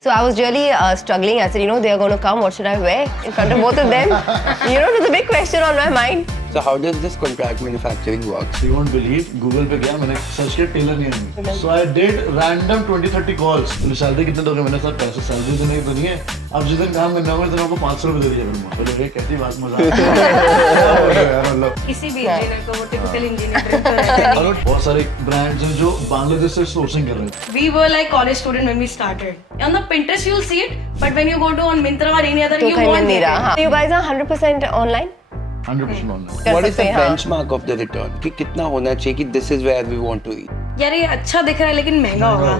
So I was really struggling. I said, they are going to come. What should I wear in front of both of them? It was a big question on my mind. So how does this contract manufacturing work? You won't believe, Google पे गया मैंने search किया Taylor नहीं है. So I did random 20-30 calls. तो salary कितने दोगे? मैंने सर पैसे सैलरी तो नहीं है. अब जिस दिन काम करना होगा तो आपको 500 रुपए दे दिया करूँगा. बोले ये कैसी बात मजाक. किसी भी इंजीनियर को वो टिपिकल इंजीनियर तो रहता और बहुत सारे ब्रांड्स हैं जो बांग्लादेश से सोर्सिंग कर रहे हैं. We were like college student when we started. On the Pinterest you'll see it, but when you go to on Myntra or any other, तो you कहीं won't मिल नहीं get रहा. it. हाँ. So you guys are 100% online? 100% online. कर What is सकते the हैं, हाँ. benchmark of the return? कि कितना होना चाहिए कि this is where we want to eat? यार ये अच्छा दिख रहा है लेकिन महंगा होगा.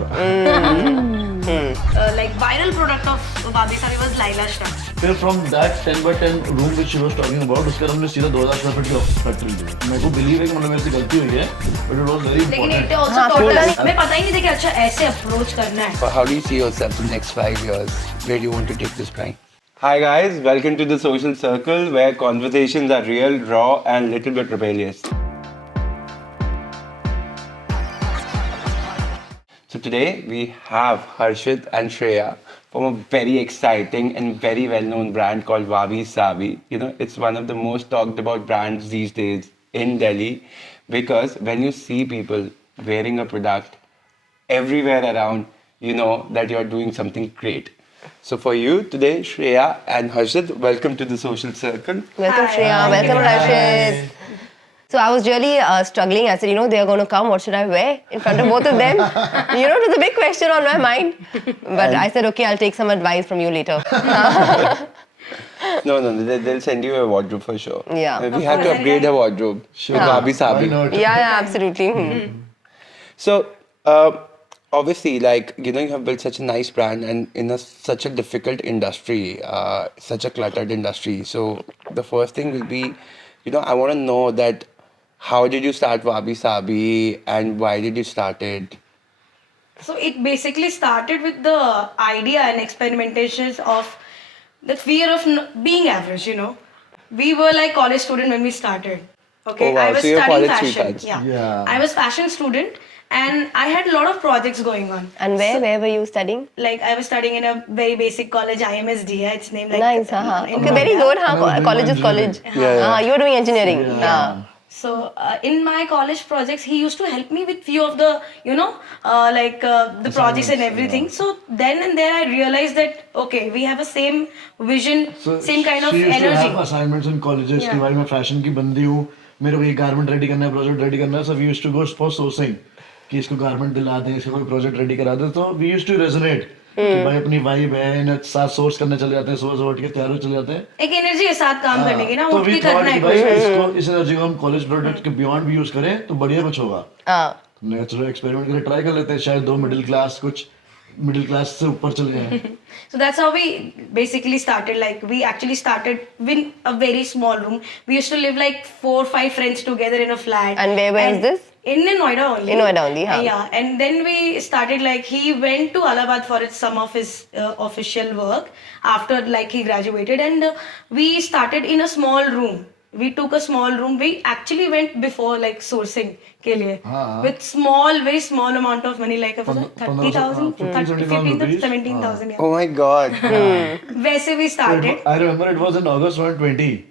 Like viral product of Wabi Sabi was Laila Shah. फिर from that 10x10 room which she was talking about, उसके बाद हमने सीधा 2000 स्क्वायर फीट की फैक्ट्री ली. मेरे को बिलीव है कि मतलब मेरे से गलती हुई है, but it was very लेकिन important. it also हाँ, taught थोड़ा us. हमें पता ही नहीं था कि अच्छा ऐसे अप्रोच करना है. But how do you see yourself in the next 5 years? Where do you want to take this brand? Hi guys, welcome to the Social Circle where conversations are real, raw and little bit rebellious. So today we have Harshit and Shreya from a very exciting and very well-known brand called Wabi Sabi. It's one of the most talked about brands these days in Delhi because when you see people wearing a product everywhere around, you know that you're doing something great. So for you today, Shreya and Harshit, welcome to the Social Circle. Welcome, Hi. Shreya. Welcome, Rashid. So I was really struggling. I said, they are going to come. What should I wear in front of both of them? It was a big question on my mind. But I said, okay, I'll take some advice from you later. No, they'll send you a wardrobe for sure. Yeah. We have to upgrade her wardrobe. Sure. With Wabi Why Sabi. not? Yeah, absolutely. So, obviously, you have built such a nice brand and in such a difficult industry, such a cluttered industry. So, the first thing will be, I want to know that how did you start Wabi Sabi and why did you start it? So it basically started with the idea and experimentations of the fear of being average. We were like college student when we started. Okay, Oh, wow. I was So you're studying college fashion. sweethearts. Yeah. I was fashion student and I had a lot of projects going on. And where were you studying? Like I was studying in a very basic college, IMSD. It's named like Nice. Okay, in very Noida. good. doing College is college. Yeah. You're doing engineering. Yeah. So in my college projects, he used to help me with few of the, the projects and everything. So then and there, I realized that okay, we have a same vision, So same kind of she used to have energy. assignments in colleges Yeah. कि भाई मैं fashion की बंदी हूँ, मेरे को ये garment ready करना है, प्रोजेक्ट रेडी करना है. So we used to go for sourcing कि इसको गारमेंट दिला दें, इसको कोई प्रोजेक्ट रेडी करा दें. तो we used to resonate कि भाई अपनी वाइब है, इन साथ सोर्स करने चले जाते हैं, सुबह उठ के तैयार हो चले जाते हैं. एक एनर्जी है साथ काम करने की ना, तो उठ we के thought करना कि है भाई कुछ. इसको इस एनर्जी को हम कॉलेज प्रोडक्ट के बियॉन्ड भी यूज करें तो बढ़िया कुछ होगा. हाँ. हमने चलो एक्सपेरिमेंट करके ट्राई कर लेते हैं, शायद दो मिडिल क्लास कुछ मिडिल क्लास से ऊपर चले जाएं. So that's how we basically started. Like we actually started with a very small room. We used to live like 4 or 5 friends together in a flat. And where is this? In Noida only. In Noida only, huh? Yeah, and then we started like he went to Allahabad for some of his official work after like he graduated, and we started in a small room. We took a small room. We actually went before like sourcing के लिए हाँ. with small, very small amount of money, like 30,000, 15,000 rupees. 17,000. Yeah. Oh my god. वैसे we started. I remember it was in August 2020.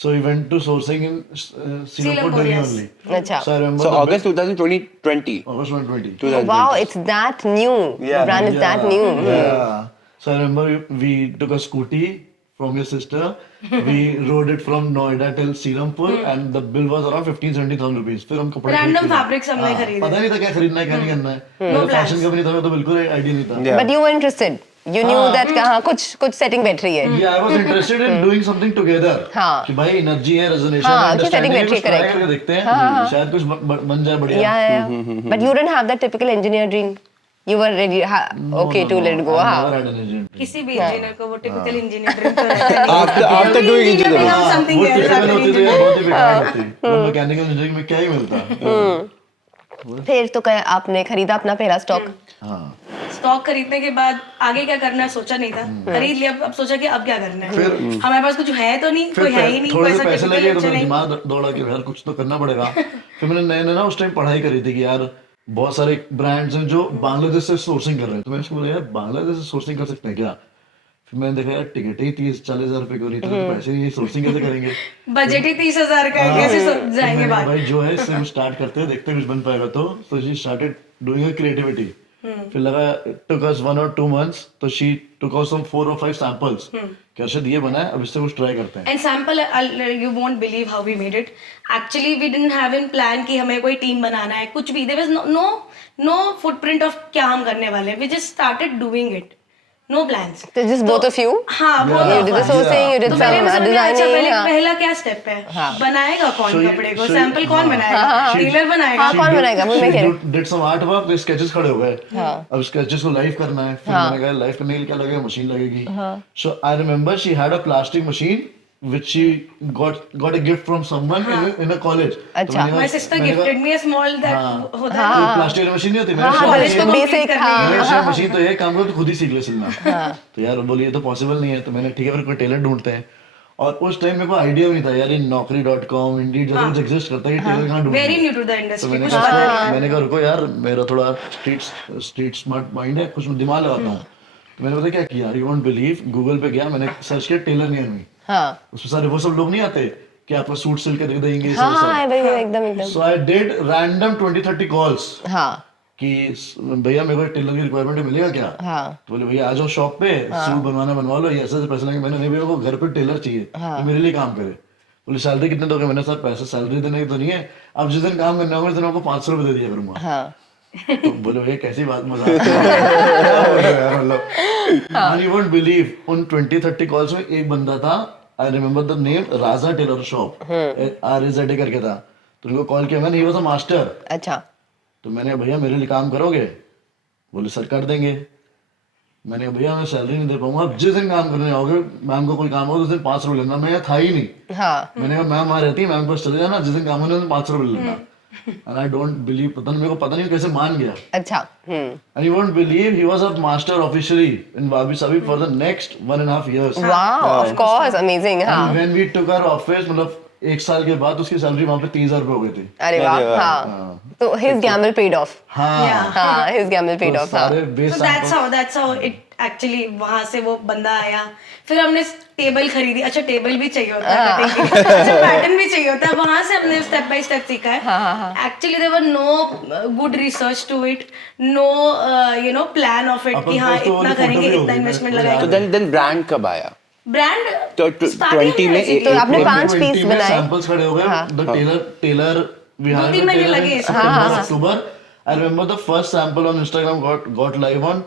So we went to sourcing in Singapore, Delhi yes. only. Acha. So I remember So the August 2020. August 2020. 2020. Wow, it's that new. Yeah. The brand is that new. Yeah. So I remember we took a scooty from your sister. We rode it from Noida till Sirampur and the bill was around 15-17,000 rupees. फिर हम कपड़े Random खरीद के लाए. fabrics हमने हाँ, खरीदे. पता नहीं था क्या खरीदना है क्या नहीं करना है. No fashion plans. का भी नहीं था, मैं तो बिल्कुल आइडिया नहीं था. Yeah. But you were interested. You knew that हाँ कुछ setting बैठ रही है. Yeah, I was interested in doing something together. हाँ. कि भाई एनर्जी है, रेजोनेशन हाँ, है, कि setting अंडरस्टैंडिंग है, बैठ रही कुछ है, ट्राई correct. करके देखते हैं. शायद कुछ बन जाए बढ़िया. Yeah. But you didn't have that typical engineer dream. You were ready. Okay, to let it go. I हाँ. never had an agent. किसी भी इंजीनियर को वो टिपिकल इंजीनियर ड्रीम तो रहता है. After doing engineering. हाँ, something वो else typical after होती थी, engineering. बहुत ही बेकार होती. वो मैकेनिकल इंजीनियरिंग में क्या ही मिलता. फिर तो क्या आपने खरीदा अपना पहला स्टॉक. हाँ. स्टॉक खरीदने के बाद आगे क्या करना है सोचा नहीं था. खरीद लिया, अब सोचा कि अब क्या करना है. हमारे पास कुछ है तो नहीं, कोई है ही नहीं, थोड़े से पैसा पैसे टिपिकल लगे तो अच्छा मेरा नहीं. दिमाग दौड़ा कि यार कुछ तो करना पड़ेगा. फिर मैंने नए नए ना उस टाइम पढ़ाई करी थी कि यार बहुत सारे ब्रांड्स हैं जो बांग्लादेश से सोर्सिंग कर रहे हैं, तो मैंने उसको बोला यार बांग्लादेश से सोर्सिंग कर सकते हैं क्या? फिर मैंने देखा यार टिकट ही 30-40 हजार रुपए की हो रही, तो पैसे नहीं, सोर्सिंग कैसे करेंगे? बजट ही 30,000 का है, कैसे जाएंगे मैंने बाहर? भाई जो है इससे हम स्टार्ट करते हैं, देखते हैं कुछ बन पाएगा तो she started doing a creativity. फिर लगा टुक अस 1 or 2 months, तो she took out some 4 or 5 samples कि अर्शद ये बना है, अब इससे कुछ ट्राई करते हैं। And sample, you won't believe how we made it. Actually, we didn't have in plan कि हमें कोई टीम बनाना है, कुछ भी. There was no footprint of क्या हम करने वाले हैं. We just started doing it. No plans. So just both of you? हाँ, both You of did the us. sourcing, you did तो some मेरे समझ में आया, अच्छा designing. पहले हाँ. पहला क्या स्टेप है? बनाएगा कौन So you- कपड़े को? so you- सैंपल कौन हाँ. बनाएगा? टेलर बनाएगा? हाँ, कौन बनाएगा? वो मैं कह रही डिड सम आर्ट वर्क, तो स्केचेस खड़े हो गए। अब स्केचेस को लाइव करना है, फिर मैंने कहा लाइव करने के लिए क्या लगेगा? मशीन लगेगी। So I remember she had a plastic machine which she got a gift from someone in a college. अच्छा. My sister gifted me a small that होता है. तो प्लास्टिक वाली मशीन नहीं होती, मैंने हाँ, सोचा college ये- को तो complete basic, करनी हाँ. है. मैंने कहा, मशीन तो ये काम करो तो खुद ही सीख ले सिलना। तो यार बोली ये तो पॉसिबल नहीं है, तो मैंने ठीक है फिर कोई टेलर ढूंढते हैं। और उस टाइम मेरे को आइडिया भी नहीं था यार, ये Naukri.com, Indeed जैसा कुछ एग्जिस्ट करता है, ये टेलर कहाँ ढूंढेंगे? Very new to the तो industry. मैंने कुछ पता नहीं. मैंने कहा रुको यार, मेरा थोड़ा स्ट्रीट स्मार्ट माइंड है, कुछ दिमाग लगाता हूँ। तो मैंने पता क्या किया, यू वोंट बिलीव, गूगल पे गया, मैंने सर्च किया टेलर नियर मी। हाँ. उसमें सारे वो सब लोग नहीं आते कि आपको सूट सिल के दे देंगे, हाँ, हाँ, एकदम. सो आई डिड रैंडम 20-30 कॉल्स हाँ. कि भैया मेरे को एक टेलर की रिक्वायरमेंट है, मिलेगा क्या? हाँ. तो बोले भैया आ जाओ शॉप पे, सूट बनवा लो, ये ऐसे पैसे लगेंगे। मैंने नहीं भैया, वो घर पे टेलर चाहिए जो मेरे लिए काम करे। बोले सैलरी कितने दोगे? मैंने सर पैसे सैलरी देने की तो नहीं है, अब जिस दिन काम करना होगा उस दिन आपको 500 रुपए दे दिया करूंगा। हाँ. तो बोले भैया कैसी बात, मजाक यार, मतलब यू वोंट बिलीव, उन 20-30 कॉल्स में एक बंदा था, I remember the name, Raja Taylor shop, RAZA करके था। तो उनको कॉल किया मैंने, ही वाज अ मास्टर। अच्छा. तो मैंने भैया मेरे लिए काम करोगे? बोले सर कर देंगे। मैंने कहा भैया मैं सैलरी नहीं दे पाऊंगा, आप जिस दिन काम करने आओगे, मैम को कोई काम हो उस दिन 500 रुपये लेना। मैं यहाँ था ही नहीं। हाँ. मैंने कहा मैम वहाँ रहती है, मैम को चले जाना, जिस दिन काम होने उस दिन 500 रुपये लेना। एंड आई डोंट बिलीव, पता नहीं मेरे को पता नहीं कैसे मान गया। अच्छा. And you won't believe he was a master officially in Wabi Sabi for the next 1.5 years. Wow, of course, amazing. हाँ. And when we took our office, मतलब 1 साल के बाद उसकी सैलरी वहाँ पे 30,000 रुपए हो गई थी। अरे वाह. हाँ. तो his gamble paid off. हाँ। हाँ, his gamble paid तो off. हाँ. सारे base So that's how it actually, वहां से वो बंदा आया, फिर हमने टेबल खरीदी। अच्छा टेबल भी चाहिए होता है, अच्छा पैटर्न भी चाहिए होता है, वहां से हमने स्टेप बाय स्टेप सीखा है। Actually there were no good research to it, no plan of it कि हाँ इतना करेंगे, इतना इन्वेस्टमेंट तो लगाएंगे। then brand कब आया? ब्रांड तो 20 में तो आपने 5 पीस बनाए. सैंपल्स खड़े हो गए। The tailor we hired 2-3 a महीने tailor लगे in इसमें. September, October. I remember the first sample on Instagram got live on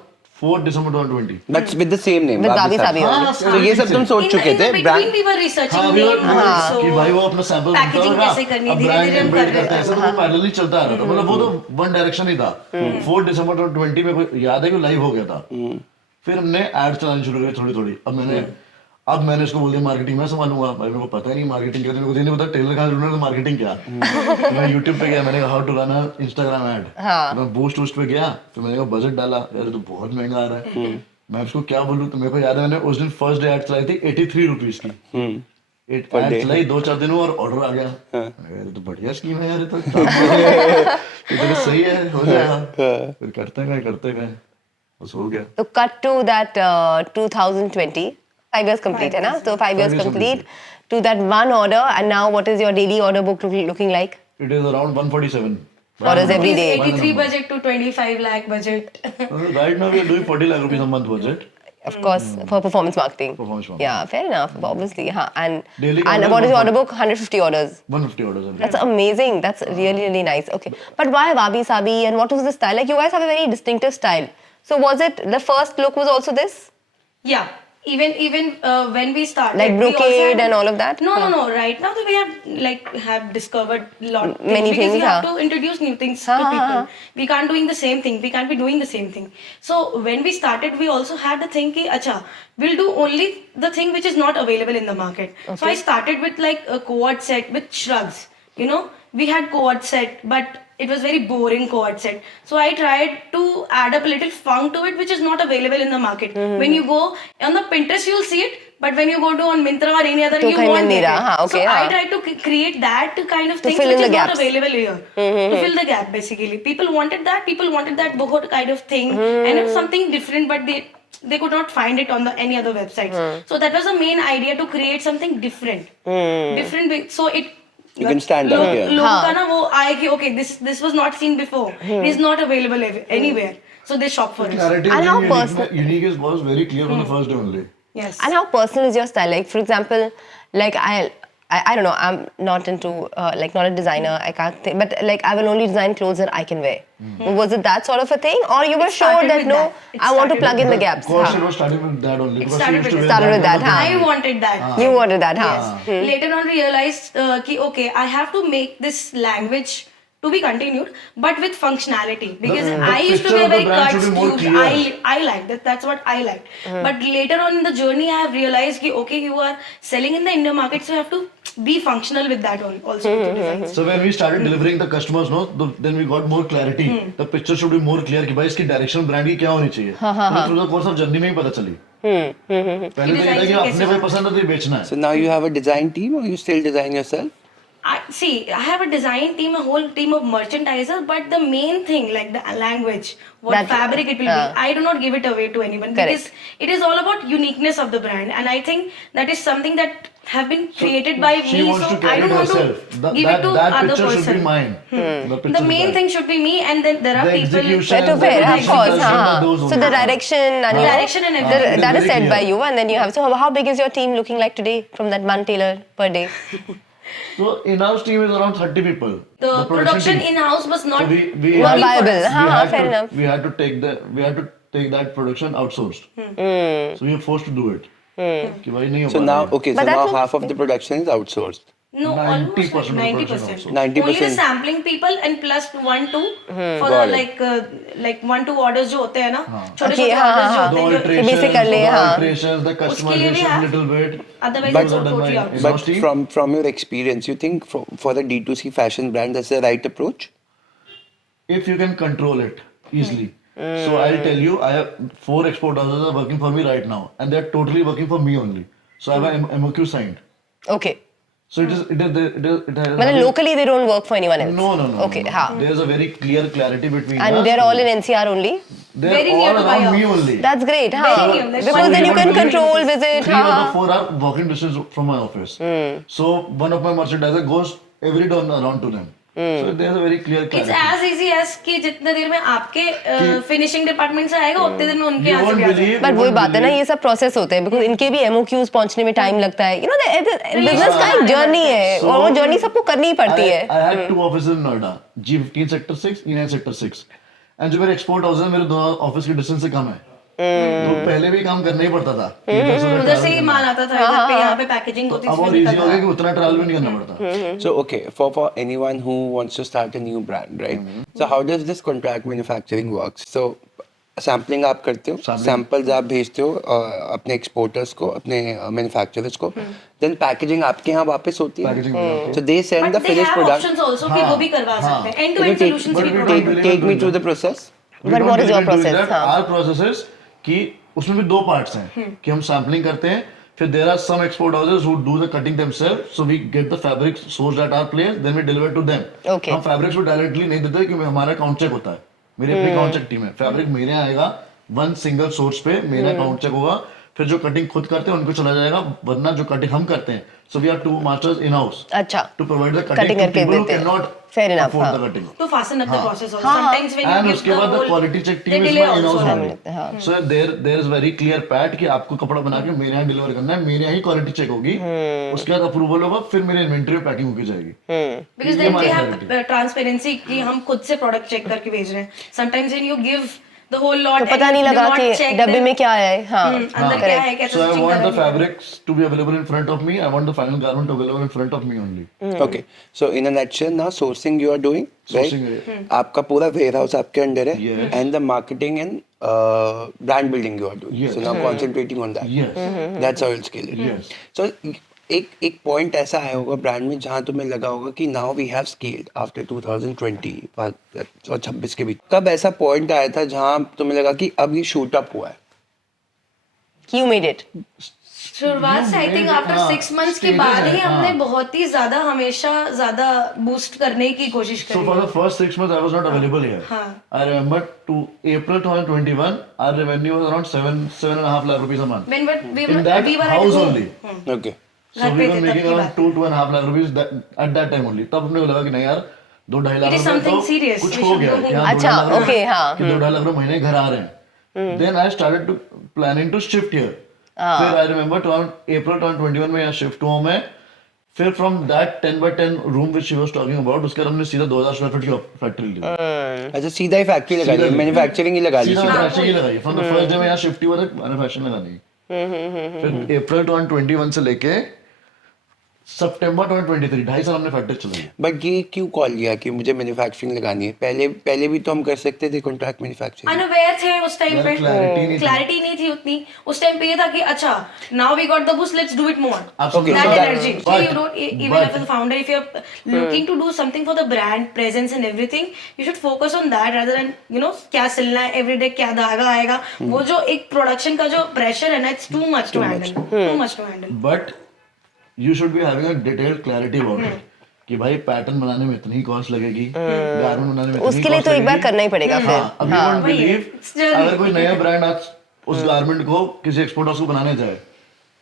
4 December 2020. That's with the same name. With Wabi Wabi Sabi Sabi. only. तो ये सब तुम सोच चुके थे ब्रांड भी वर रिसर्चिंग हाँ, नेम हाँ, कि भाई वो अपना सैंपल पैकेजिंग कैसे करनी, अब धीरे brand धीरे हम build कर रहे करते हैं, ऐसा तो पैरेलली चलता आ रहा था। मतलब वो तो वन डायरेक्शन ही था। 4 दिसंबर 2020 में कोई याद है कि लाइव हो गया था। फिर हमने एड चलानी शुरू करी थोड़ी। अब मैंने इसको बोल दिया मार्केटिंग मैं संभालूंगा। भाई मेरे को पता ही नहीं मार्केटिंग क्या, मेरे को नहीं पता टेलर कहाँ ढूंढना, तो मार्केटिंग क्या। तो मैं यूट्यूब पे गया, मैंने कहा how to run a Instagram ad. मैं बूस्ट पे गया, तो मैंने कहा बजट डाला, यार तो बहुत महंगा आ रहा है, मैं उसको क्या बोलूं। तो मेरे को याद है मैंने उस दिन फर्स्ट डे ऐड चलाई थी 83 रुपीज की। ऐड चलाई 2-4 दिनों और ऑर्डर आ गया। यार तो बढ़िया स्कीम है यार, ये तो सही है, हो जाएगा। फिर करते गए बस हो गया। तो cut to that 2020, 5 years complete है ना? So 5 years complete to that one order, and now what is your daily order book looking like? It is around 147. Orders every day. 83 budget to 25 lakh budget. Right now we are doing 40 lakh rupees a month budget. Of course, for performance marketing. Performance marketing. Yeah, fair enough. Obviously, हाँ. Daily And orders, what is your 140. order book? 150 orders. 150 orders. every That's amazing. That's really nice. Okay, but why Wabi Sabi, and what was the style? Like you guys have a very distinctive style. So was it the first look was also this? Yeah. Even when we started, Like we also brocade had- and all of that? No. Right now we have discovered lot Many because things, we have हाँ. to introduce new things to people. We can't doing the same thing. We can't be doing the same thing. So when we started, we also had the thing ki acha we'll do only the thing which is not available in the market. So I started with like a quad set with shrugs. You know, we had quad set, but it was very boring quad set. So I tried to add up a little funk to it, which is not available in the market. When you go on the Pinterest, you'll see it, But when you go to on Myntra or any other, तो you कहीं मिल won't नहीं get रहा, it. हाँ, okay, So I हाँ. try to create that kind of things fill which in is the not gaps. available here. To fill the gap, basically. People wanted that boho kind of thing, and it's something different, but they could not find it on the any other websites. So that was the main idea, to create something different. So it You can stand out here. लोगों का ना वो आए कि okay, this was not seen before. It is not available anywhere. So they shop for it. Clarity And how and unique was very clear on the first day only. Yes. And how personal is your style? Like, for example, like I don't know, I'm not into like not a designer. I can't think, but like I will only design clothes that I can wear. Was it that sort of a thing, or you were sure started that with no, that. It I want to started plug in the But gaps? Course, it हाँ. was starting with that only. It because started she used to with wear that. Started with that, kind of हाँ. thing. I wanted that. You wanted that, huh? Yes. Later on realized कि okay, I have to make this language to be continued, but with functionality. Because The I used to picture wear of the very brand cut should be more sleeves. clear. I liked that. That's what I liked. But later on in the journey, I have realized कि okay, you are selling in the Indian market, so you have to be functional with that also. with the designs. So when we started delivering the customers, no, then we got more clarity. The picture should be more clear कि भाई इसकी direction brand की क्या होनी चाहिए. तो through the course of journey में ही पता चली. पहले तो ये था कि अपने पे पसंद है तो ये बेचना है. So now you have a design team, or you still design yourself? I have a design team, a whole team of merchandisers, but the main thing, like the language, what That- fabric it will be, I do not give it away to anyone. Correct. Because it is all about uniqueness of the brand, and I think that is something that have been created by She me, wants so to carry I don't it want herself. to give it to That other picture person. should be mine. The picture The is main mine. thing should be me, and then there are The people. execution, To the fair, of execution course. is done by हाँ. those So only. the direction and you know, Direction and the- everything. that It is is set very by clear. you, and then you have. So how big is your team looking like today from that one tailor per day? So in-house team is around 30 people. The production in-house was not So we working Not for viable, us. huh? we had fair to, enough. We had to take that production outsourced. So we were forced to do it. कि भाई नहीं हो So पा now, रहा है. okay, so But that now was- half of the production is outsourced. No, 90% almost of like the 90%. production also. 90%. Only the sampling people and plus 1-2 for Got the it. like 1-2 orders जो होते हैं ना, छोटे Okay, छोटे हाँ, orders जो हाँ, होते हैं The जो alterations, basic कर ले, the हाँ. alterations, the उसके लिए भी customization have- little bit. Otherwise Those it's are done totally by outsourced. in-house But team. from your experience, you think for the D2C fashion brand, that's the right approach? If you can control it easily. So I'll tell you, I have 4 export houses are working for me right now, and they're totally working for me only. So I have an MOQ signed. Okay. So it has. Well, locally they don't work for anyone else. No. Okay, no. हाँ. There's a very clear clarity between us. And they're all in NCR only. They're very all near to around my me office. only. That's great, Very huh? near, like Because then you can believe control, it? visit, 3 out हाँ. of 4 are walking distance from my office. So one of my merchandiser goes every day around to them. So there's a very clear It's clarity. as easy as कि जितने देर में आपके finishing department से आएगा उतने देर में उनके You यहाँ से won't भी आ जाएगा. believe- बट you वही won't बात है ना, believe- ये सब प्रोसेस होते हैं बिकॉज इनके भी एमओक्यूज पहुंचने में टाइम लगता है. यू नो बिजनेस का एक जर्नी है और वो जर्नी सबको करनी ही पड़ती है. I had 2 offices in Noida, G15 sector 6, E9 sector 6. And जो मेरे एक्सपोर्ट हाउस है मेरे दोनों ऑफिस की डिस्टेंस से कम है. तो पहले भी काम करना ही पड़ता था. उधर से ही माल आता था इधर पे यहाँ पे पैकेजिंग होती अब थी और इजी हो गया कि उतना ट्रैवल भी नहीं करना पड़ता. So, okay, for anyone who wants to start a new brand, right? So, how does this contract manufacturing works? So, sampling आप करते हो, सैंपल्स आप भेजते हो अपने एक्सपोर्टर्स को, अपने मैन्युफैक्चरर्स को, देन पैकेजिंग आपके यहाँ वापस होती है. Packaging So they send the but they finished have product. Options also कि वो भी करवा सकते हैं. एंड टू एंड सॉल्यूशंस भी but provide we- Take me through the process. We But don't what is your really do process? that. हाँ. Our process is कि उसमें भी 2 पार्ट्स हैं कि हम सैम्पलिंग करते हैं, फिर there are some export houses who do the cutting themselves, so we get the fabric sourced at our place, then we deliver to them. Okay. हम fabrics को directly नहीं देते क्योंकि हमारा काउंट चेक होता है. मेरी अपनी काउंट चेक टीम है. फैब्रिक मेरे यहाँ आएगा, वन सिंगल सोर्स पे मेरा काउंट चेक होगा, फिर जो कटिंग खुद करते हैं उनको चला जाएगा, वरना जो कटिंग हम करते हैं, so we have 2 masters in house अच्छा to provide the Cutting cutting to करके people who देते हैं. cannot Fair enough, afford हाँ. the cutting. to fasten up the process also. Sometimes when you And give उसके the बाद the whole quality check they team is delay my in-house also. only. So there is very clear pat कि आपको कपड़ा बना के मेरे यहाँ deliver करना है, मेरे यहाँ ही क्वालिटी चेक होगी, उसके बाद अप्रूवल होगा, फिर मेरे इन्वेंटरी में पैकिंग होके जाएगी. Because ये then we हमारी have clarity. transparency कि हम खुद से प्रोडक्ट चेक करके भेज रहे हैं. Sometimes when you give the whole lot तो पता and नहीं you do लगा not कि check डब्बे then- में क्या है. हाँ अंदर क्या है कैसे So I stitching want the करेंगे. fabrics to be available in front of me. I want the final garment available in front of me only. Okay, so in a nutshell, now sourcing you are doing, right? Sourcing, आपका पूरा warehouse आपके under है, Yes. and the marketing and brand building you are doing. Yes. So now concentrating on that. Yes. That's how you'll scale it. Yes. So एक point ऐसा आया होगा brand में जहाँ तुम्हें लगा होगा कि now we have scaled after 2020 और 26 के बीच. कब ऐसा पॉइंट आया था जहाँ तुम्हें लगा कि अब ये शूट अप हुआ है? You made it. शुरुआत से आई थिंक आफ्टर 6 मंथ्स के बाद ही हमने बहुत ही ज्यादा हमेशा ज्यादा बूस्ट करने की कोशिश So करी. for the first 6 months, I was not available here. हाँ. I remember to April 2021, our revenue was around 7.5 lakh rupees a month. When In that we were at house home. only. Okay. So घर we पे were थे, making तब की around 2.5 lakh rupees at that time only. तब हमने को लगा कि नहीं यार 2-2.5 लाख It is रुपए something तो serious. कुछ We हो should गया go कि home. हाँ, अच्छा, 2.5 लाख रुपए- okay, हाँ, कि 2.5 लाख रुपए महीने घर आ रहे हैं. Then I started to planning to shift here. फिर I remember around April 2021 में यहाँ shift हुआ मैं. फिर from that 10 by 10 room which she was talking about, उसके बाद हमने सीधा 2000 स्क्वायर फीट की फैक्ट्री ली. अच्छा सीधा ही फैक्ट्री लगा ली, मैन्युफैक्चरिंग ही लगा ली सीधा सीधा। मैन्युफैक्चरिंग ही लगाई. From the first day में यहाँ शिफ्ट हुआ था मैन्युफैक्चरिंग लगानी. फिर अप्रैल 2021 से लेके सितंबर 2023 2.5 साल हमने फैक्ट्री चलाई. बट ये क्यों कॉल किया कि मुझे मैन्युफैक्चरिंग लगानी है? पहले भी तो हम कर सकते थे कॉन्ट्रैक्ट मैन्युफैक्चरिंग। अनअवेयर थे उस टाइम पे. क्लैरिटी नहीं थी उतनी. उस टाइम पे ये था कि अच्छा now we got the boost, let's do it more. Okay, That so that- energy. So but- you don't even as a founder, if you're looking to do something for the brand presence and everything, you should focus on that rather than क्या सिलना है everyday, क्या धागा आएगा. वो जो एक production का जो प्रेशर है ना, it's too much to handle. Too much to handle. But you should be having a detailed clarity about it कि भाई पैटर्न बनाने में इतनी कॉस्ट लगेगी, गारमेंट बनाने में इतनी उसके लिए cost तो एक बार लगेगी. करना ही पड़ेगा फिर. हाँ, अब you won't वही है. believe, It's journey. अगर कोई नया ब्रांड आज उस गारमेंट को किसी एक्सपोर्ट हाउस को बनाने जाए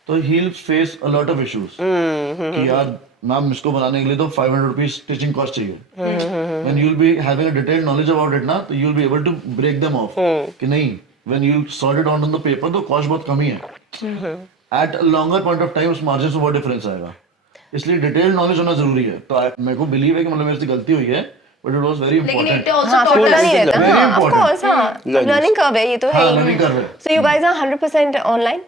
तो he will face a lot of issues कि यार मैम इसको बनाने के लिए तो 500 रुपीज स्टिचिंग कॉस्ट चाहिए. When you will be having a detailed knowledge about it ना, तो you will be able to break them off कि नहीं, when you sort it out on the paper तो कॉस्ट बहुत कम ही है. At a longer point of time उस मार्जिन में बहुत डिफरेंस आएगा. इसलिए डिटेल्ड नॉलेज होना जरूरी है. तो मेरे को बिलीव है कि मतलब मेरे से गलती हुई है, बट इट वाज वेरी लेकिन इंपॉर्टेंट. it also हाँ, taught पता us. नहीं रहता. Very हाँ, of important. course, हाँ. Learning curve है, ये तो है हाँ, ही. learning curve है. So you guys are 100% online,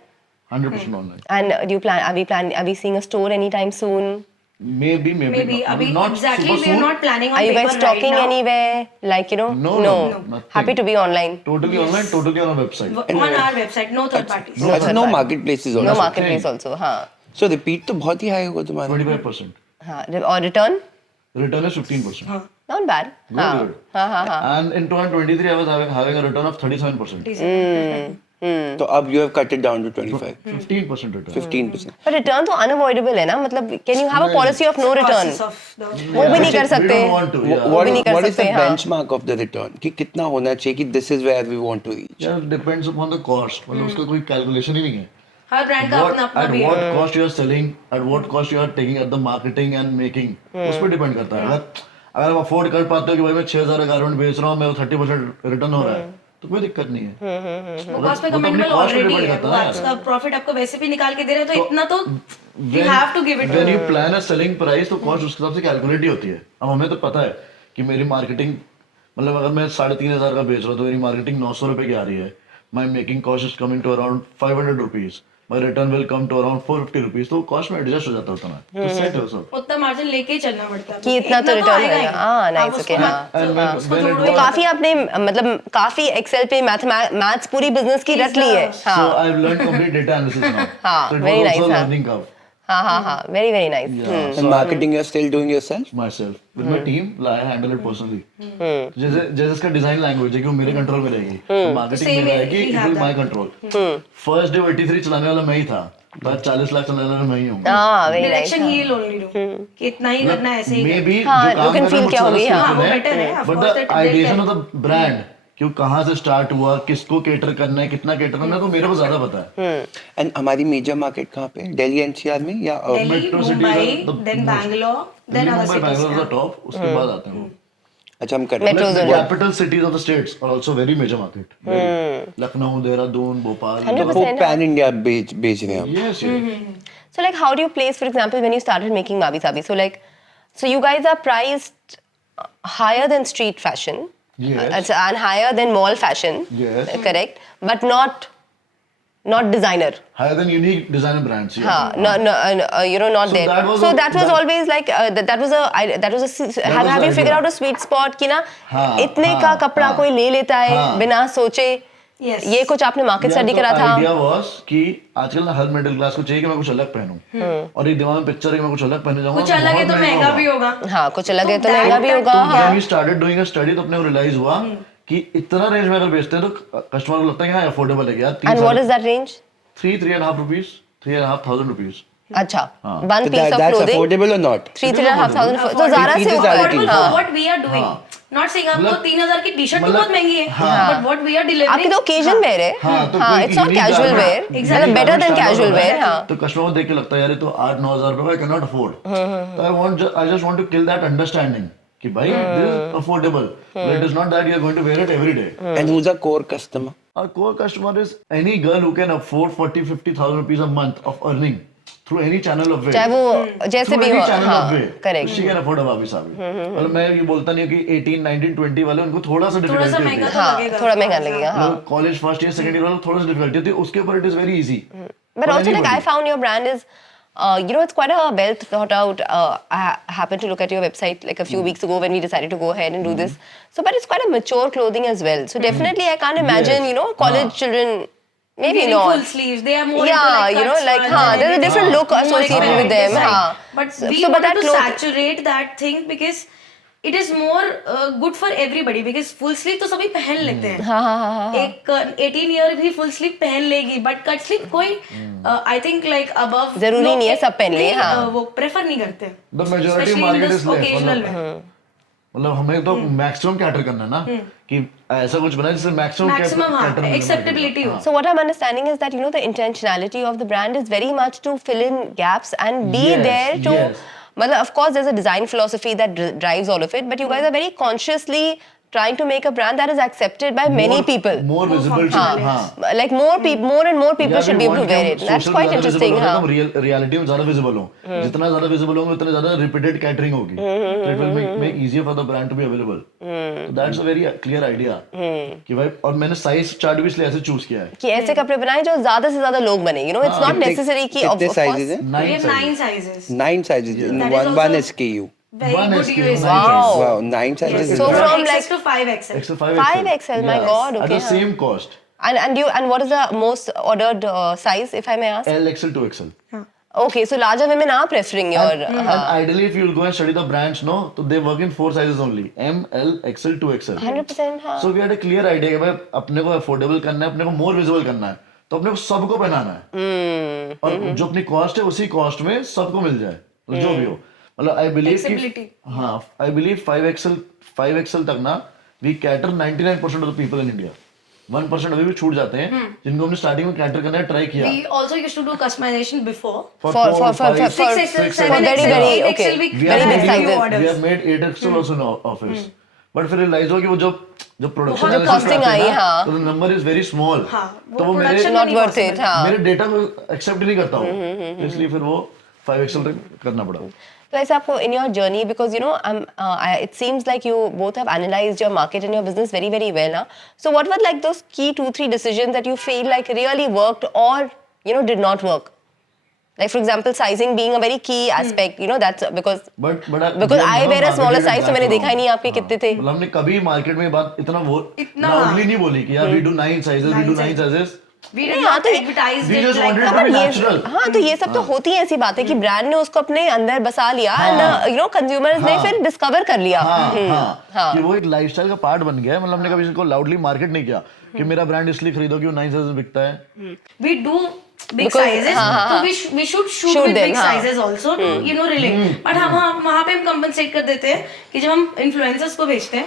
100% online. and do you are we seeing a store anytime soon? Maybe Maybe अभी not exactly super we are soon. not planning on Are you paper guys talking right now. anywhere? Like, you know? No, nothing. Happy to be online. Totally online, totally on our website. On our website, no third parties. अच्छा no market places No also. marketplace also. हाँ. सो repeat तो बहुत ही high होगा तुम्हारा। 25%. हाँ. और return? Return is 15%. Not bad. Good, हाँ. good. हाँ, हाँ, हाँ. And in 2023, I was having a return of 37%. तो अब you have cut it down to 25, 15% return. 15%। But return तो unavoidable है ना, मतलब can you have a policy of no return? Process of the- वो भी नहीं कर We सकते. don't want to. Yeah. What भी नहीं कर what is the सकते, हाँ. benchmark of the return कि कितना होना चाहिए कि this is where we want to reach? Yeah, it depends upon the cost. मतलब उसका कोई calculation ही नहीं है. हर ब्रांड का अपना अपना At भी what है. cost you are selling, at what cost you are taking at the marketing and making, उस पर डिपेंड करता है. अगर आप अफोर्ड कर पाते हो कि भाई मैं 6,000 का गारमेंट बेच रहा हूँ, मेरे को 30% रिटर्न हो रहा है, तो कोई दिक्कत नहीं है. वो कॉस्ट पे वो तो अपनी कमेंटेबल cost पे ऑलरेडी depend है. करता वो है ना आपका प्रॉफिट आपको वैसे भी निकाल के दे रहे हैं, तो इतना तो you When- have to give it. when you plan a selling price तो कॉस्ट उस हिसाब से कैलकुलेट ही होती है. अब हमें तो पता है कि मेरी मार्केटिंग मतलब अगर मैं 3,500 का बेच रहा हूँ तो मेरी मार्केटिंग 900 रुपए की आ रही है. My making cost is coming to around 500 rupees. My return will come to around 450 rupees. तो कॉस्ट में एडजस्ट हो जाता होता है. तो सेट है वो सब. उतना मार्जिन लेके ही चलना पड़ता है. कि इतना तो return आएगा होगा. ही. हाँ, nice, आप उसको okay, मत- हाँ. And when- उसको when it जोड़ो was- तो ही. काफी आपने मतलब काफी एक्सेल पे मैथ्स पूरी बिजनेस की रट ली है. So हाँ. I've learned complete data analysis now. हाँ, So it very was nice, also a हाँ. learning curve. हाँ, हाँ, हाँ. Very, very nice. Yeah. And marketing you're still doing yourself? Myself with my team, I handle it personally. जैसे इसका design language है कि वो मेरे कंट्रोल में रहेगी, मार्केटिंग Same में way रहेगी, we it have will that. My control. First day 83 चलाने वाला मैं ही था, बाद 40 लाख चलाने वाला मैं ही हूँ. हाँ, very nice. Direction he will only do. कि इतना ही करना है, ऐसे ही मे करना है. बी हाँ, जो काम look and कर रहे feel क्या होगी, हाँ. वो better है, of but course, the that they ideation can- of the brand कि वो कहाँ से स्टार्ट हुआ, किसको केटर करना है, कितना केटर करना है, तो मेरे को ज्यादा पता है. And हमारी मेजर मार्केट कहाँ पे है? दिल्ली एनसीआर में या Delhi, metro cities Mumbai, are the then most. Bangalore, then Delhi, other Mumbai, cities. Bangalore the top, उसके बाद आते हैं. अच्छा हम कर रहे हैं। Metros are- capital cities of the states are also very major market. Lucknow, Dehradun, Bhopal. 100%. वो पैन इंडिया बेच रहे हैं हम। Yes, yes. So like how do you place, for example, when you started making Wabi Sabi? So like, so you guys are priced higher than street fashion. Yes. And higher than mall fashion. Yes. Correct. But not designer. Higher than unique designer brands. Yeah. हाँ, no, you know, not So there. that was So a- that was that- always like that was a have was you the figured idea. out a sweet spot कि ना हाँ, इतने हाँ, का कपड़ा हाँ, कोई ले लेता है हाँ. बिना सोचे. Yes. ये कुछ आपने मार्केट स्टडी करा था. आइडिया वाज कि आजकल ना हर मिडिल क्लास को चाहिए कि मैं कुछ अलग पहनूं, और एक दिमाग में पिक्चर है कि मैं कुछ अलग पहनने जाऊंगा. कुछ अलग है तो महंगा भी होगा. हाँ, कुछ अलग है तो that- महंगा भी that- होगा. हाँ. When we started doing a study तो अपने को रियलाइज हुआ कि इतना रेंज में अगर बेचते हैं तो कस्टमर को लगता है कि हाँ अफोर्डेबल है यार. And what is that range? 3.5 rupees, 3,500 rupees. अच्छा, हाँ. one So piece of that's clothing, affordable or not? 3,500. तो ज़ारा It से is ऊपर. affordable हाँ. what we are doing. हाँ. Not saying आपको मतलब- 3,000 की टी-शर्ट तो मतलब- बहुत महंगी है, हाँ. but what we are delivering. आपकी तो occasion wear है. हाँ, तो हाँ, कोई it's not unique casual garment- wear. unique मतलब better garment than stand out casual हो रहा wear. है, हाँ. तो कस्टमर को देख के लगता है यार ये तो 8-9 हजार रुपए आई कैन नॉट अफोर्ड. तो I just want to kill that understanding कि भाई this is affordable. But it is not that you are going to wear it every day. And who's a core customer? Our core customer is any girl who can afford 40,000-50,000 rupees a month of earning through any channel of way. चाहे वो जैसे Through भी any हो. channel हाँ, of way. correct. She can afford a वावी सावी. मतलब मैं ये बोलता नहीं हूँ कि 18, 19, 20 वाले उनको थोड़ा सा थोड़ा सा difficulty होती महंगा है. तो हाँ, लगेगा. थोड़ा महंगा लगेगा. हाँ. मतलब college first year second year वालों को थोड़ा सा डिफिकल्टी होती है, उसके ऊपर it is very easy. But also, like, I found your brand is, it's quite a well thought out. I happened to look at your website like a few weeks ago when we decided to go ahead and do this. So, but it's quite a mature clothing as well. So, definitely, I can't imagine, Yes. college children, maybe Wearing not. full sleeves. They are more Yeah, into like cuts like, ones and there's a everything. different look More associated with experimental them. side. हाँ. But So- we so, but wanted that to cloth- saturate that thing because it is more good for everybody because full sleeve तो सभी पहन लेते हैं. हाँ, हाँ, हाँ, हाँ. एक 18 ईयर भी फुल स्लीव पहन लेगी बट कट स्लीव कोई आई थिंक लाइक अबव जरूरी नहीं है, सब पहन ले, हाँ. वो प्रेफर नहीं करते. The majority Especially in market this is less. occasional wear. मतलब हमें तो मैक्सिमम कैटर करना है ना कि ऐसा कुछ बना जिससे मैक्सिमम Maximum हाँ, acceptability हो. So what I'm understanding is that the intentionality of the brand is very much to fill in gaps and be Yes, there to. yes. Well, of course, there's a design philosophy that drives all of it, but you guys are very consciously trying to make a brand that is accepted by many people. more visible to functional, हाँ. Like more and more people should be able to wear it. That's quite interesting. हाँ. Reality में ज्यादा visible हो. जितना ज्यादा visible होंगे उतना ज्यादा रिपीटेड कैटरिंग होगी. तो it will make easier for the brand to be available. That's a very clear idea कि भाई और मैंने साइज चार्ट भी इसलिए ऐसे चूज किया है. कि ऐसे कपड़े बनाए जो ज्यादा से ज्यादा लोग बने. It's not necessary कि कितने of sizes course. हैं? We 9 have 9 sizes. sizes. 9 sizes in That is one also- SKU. Very One good SKU, USP. Wow. Wow, 9 sizes is So good. from XS like to 5XL. XL 5XL, my God, At okay, the हाँ. same cost. And what is the most ordered size, if I may ask? LXL to XL. Okay, so larger women are preferring your. And ideally, if you go and study the brands, no, so they work in 4 sizes only: M, L, XL to XL. 100%. हाँ. So we had a clear idea कि भाई अपने को affordable करना है, अपने को more visible करना है, तो अपने को सबको पहनाना है. और जो अपनी कॉस्ट है उसी कॉस्ट में सबको मिल जाए, तो जो भी हो. मतलब आई बिलीव Flexibility. कि हाँ, आई बिलीव 5XL तक ना we cater 99% of the people in India. 1% अभी भी छूट जाते हैं जिनको हमने स्टार्टिंग में कैटर करने का ट्राई किया. We also used to do customization before. For For- 4, for- for- 5, for- 6XL, for 7XL, very, 8XL, okay. we Very big had sizes. new we orders. have made 8XL also in our office. But फिर realise हो कि वो जो production बहुत costing आई, हाँ. तो number is very small. हाँ, वो तो वो मेरे production Not नहीं worth it. possible. हाँ. मेरे डेटा को एक्सेप्ट नहीं करता हूँ, इसलिए फिर वो 5XL तक करना पड़ा. So, ऐसे आपको in your journey, because it seems like you both have analyzed your market and your business very, very well. Huh? So, what were like those key 2-3 decisions that you feel like really worked or did not work? Like for example, sizing being a very key aspect. That's because But I wear a smaller size, तो मैंने देखा ही नहीं आपके कितने थे. मतलब हमने कभी मार्केट में बात इतना इतना लाउडली नहीं बोली कि यार we do 9 sizes, we do 9 sizes. We did नहीं, not हाँ, तो- advertise We it just like wanted that. to be but natural. हाँ, तो ये सब तो होती है ऐसी बात है कि ब्रांड ने उसको अपने अंदर बसा लिया एंड कंज्यूमर्स ने हाँ. फिर डिस्कवर कर लिया. हाँ, कि वो एक लाइफस्टाइल का पार्ट बन गया है. मतलब हमने कभी इसको लाउडली मार्केट नहीं किया कि मेरा ब्रांड इसलिए खरीदो कि वो 9 sizes बिकता है. We do big Because- sizes, हाँ, so we should shoot Shoot with them, big हाँ. sizes also to relate. But हम वहाँ पे हम compensate कर देते हैं कि जब हम influencers को भेजते हैं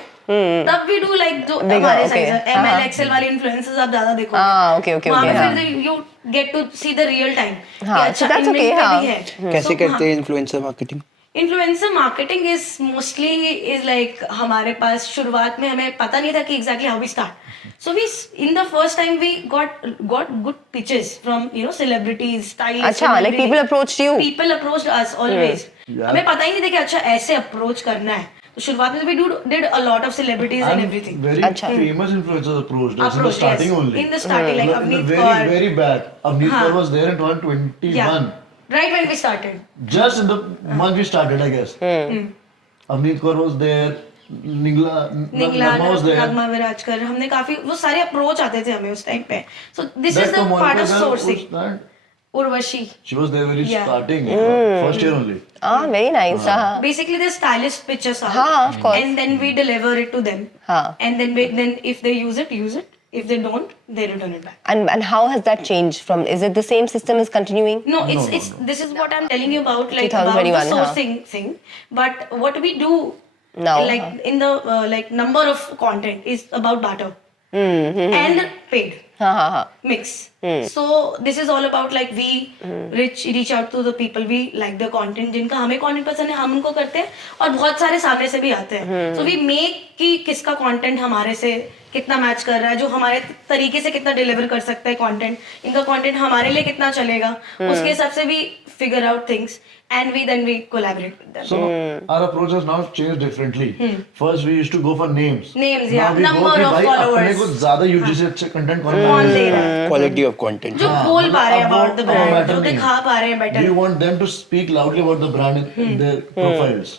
तब we do like जो Bigger, हमारे okay. size है, ML, हाँ. XL वाले influencers आप ज्यादा देखो. okay, वहाँ पे हाँ. फिर you get to see the real time. हाँ, कि अच्छा so that's इनमें okay, भी हाँ. है. कैसे So, करते हैं influencer marketing? Influencer marketing is mostly is like हमारे पास शुरुआत में हमें पता नहीं था कि exactly how we start. So we in the first time we got good pitches from celebrities stylist. अच्छा, like people approached you. People approached us always. हमें पता ही नहीं था कि अच्छा ऐसे अप्रोच करना है. तो शुरुआत में we did a lot of celebrities and everything. Very अच्छा. famous influencers approached us in the Approached, starting yes. only. In the starting, like In the Avneet very, Kaur. very back. Avneet हाँ. Kaur was there in 2021. Yeah. Right when we started. Just in the month we started, I guess. Avneet Kaur was there. निगला Nagma was there. नगमा विराजकर. हमने काफी वो सारे approach आते थे हमें उस time पे. So this is That the Monica part of girl sourcing. was that- Urvashi. She was there very Yeah. starting, first year only. Very nice. हाँ. Basically, the stylist pitches out. हाँ, of course. And then we deliver it to them. हाँ. And then if they use it, If they don't, they return it back. And how has that changed from? Is it the same system is continuing? No, it's this is what I'm telling you about, like about 2021, the huh? sourcing thing. But what we do Now, like in the like number of content is about barter and paid Ha ha ha. mix. So this is all about like we reach out to the people we like the content, जिनका हमें content पसंद है हम उनको करते हैं और बहुत सारे सामने से भी आते हैं. So we make कि किसका content हमारे से कितना मैच कर रहा है, जो हमारे तरीके से कितना डिलीवर कर सकता है कंटेंट, इनका कंटेंट हमारे लिए कितना चलेगा, उसके हिसाब से भी figure out things and we collaborate with them. So our approach has now changed differently. First we used to go for names. Names, Now yeah, we number go कि of भाई अपने followers. को ज्यादा यूजी से अच्छे content कौन दे रहा है, Quality of content. जो बोल पा रहे हैं about the brand, जो दिखा पा रहे हैं We better. want them to speak loudly about the brand in their profiles.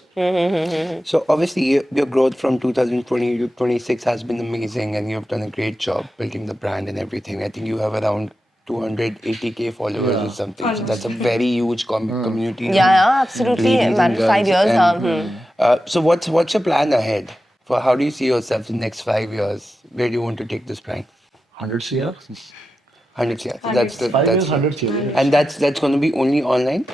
So obviously your growth from 2020 to 26 has been amazing, and you have done a great job building the brand and everything. I think you have around 280k followers or something. So that's a very huge community. Yeah, absolutely. ladies and Man, 5 girls. years. And, so what's your plan ahead? For how do you see yourself in the next 5 years? Where do you want to take this brand? 100 CR? 100 years. So that's the 5 that's years, 100 CR. and that's going to be only online.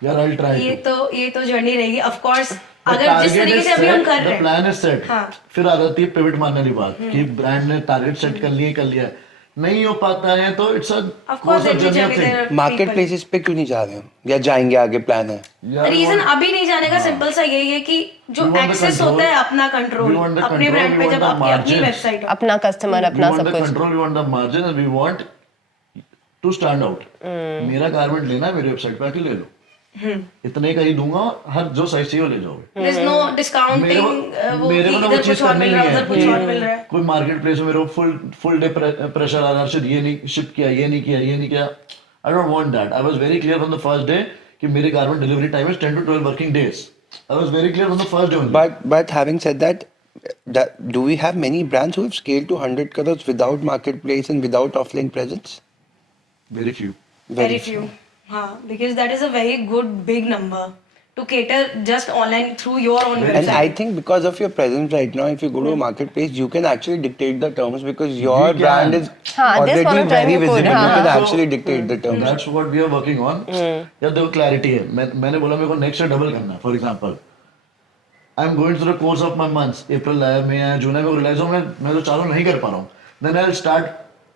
Yeah, I'll try ये to. तो journey रहेगी of course. The अगर जिस target तरीके is से अभी हम set, कर the रहे हैं, plan is set. हाँ. फिर आ जाती है पिवट मारने वाली बात कि ब्रांड ने टारगेट सेट कर लिया नहीं हो पाता है तो it's a of course there will be there are market places पे क्यों नहीं जा रहे हो या जाएंगे आगे प्लान है? रीजन अभी नहीं जाने का सिंपल सा यही है कि जो We want the access control. होता है अपना We कंट्रोल want the अपने control, ब्रांड we पे want जब the आपकी अपनी margins. वेबसाइट हो. अपना कस्टमर we अपना want सब the कुछ. control, we want the margin and we want to stand out. मेरा गारमेंट लेना है मेरी वेबसाइट पे आके ले लो. इतने का ही दूंगा, हर जो साइज चाहिए वो ले जाओगे. There's no discounting, वो मेरे को ना वो इधर चीज कुछ और करनी मिल नहीं रहा है उधर कुछ और मिल रहा है है. कोई मार्केट प्लेस में मेरे को फुल डे प्रेशर आ रहा है ये नहीं शिप किया ये नहीं किया I don't want that. I was very clear from the first day कि मेरे garment delivery time is 10 to 12 working days. I was very clear from the first day only. But having said that, do we have many brands who have scaled to 100 crores without marketplace and without offline presence? Very few. Very few. हाँ, because that is a very good big number to cater just online through your own website. And I think because of your presence right now, if you go to a marketplace, you can actually dictate the terms because your We brand can. is हाँ, this already point of time very you could, visible. You हाँ. can So, actually dictate the terms. That's what we are working on. यार देखो clarity है. मैंने बोला मेरे को next year double करना है. For example I am going through the course of my months. अप्रैल आया मई आया जून आया, मैं रियलाइज हूं मैं तो चालू नहीं कर पा रहा हूं. Then I will start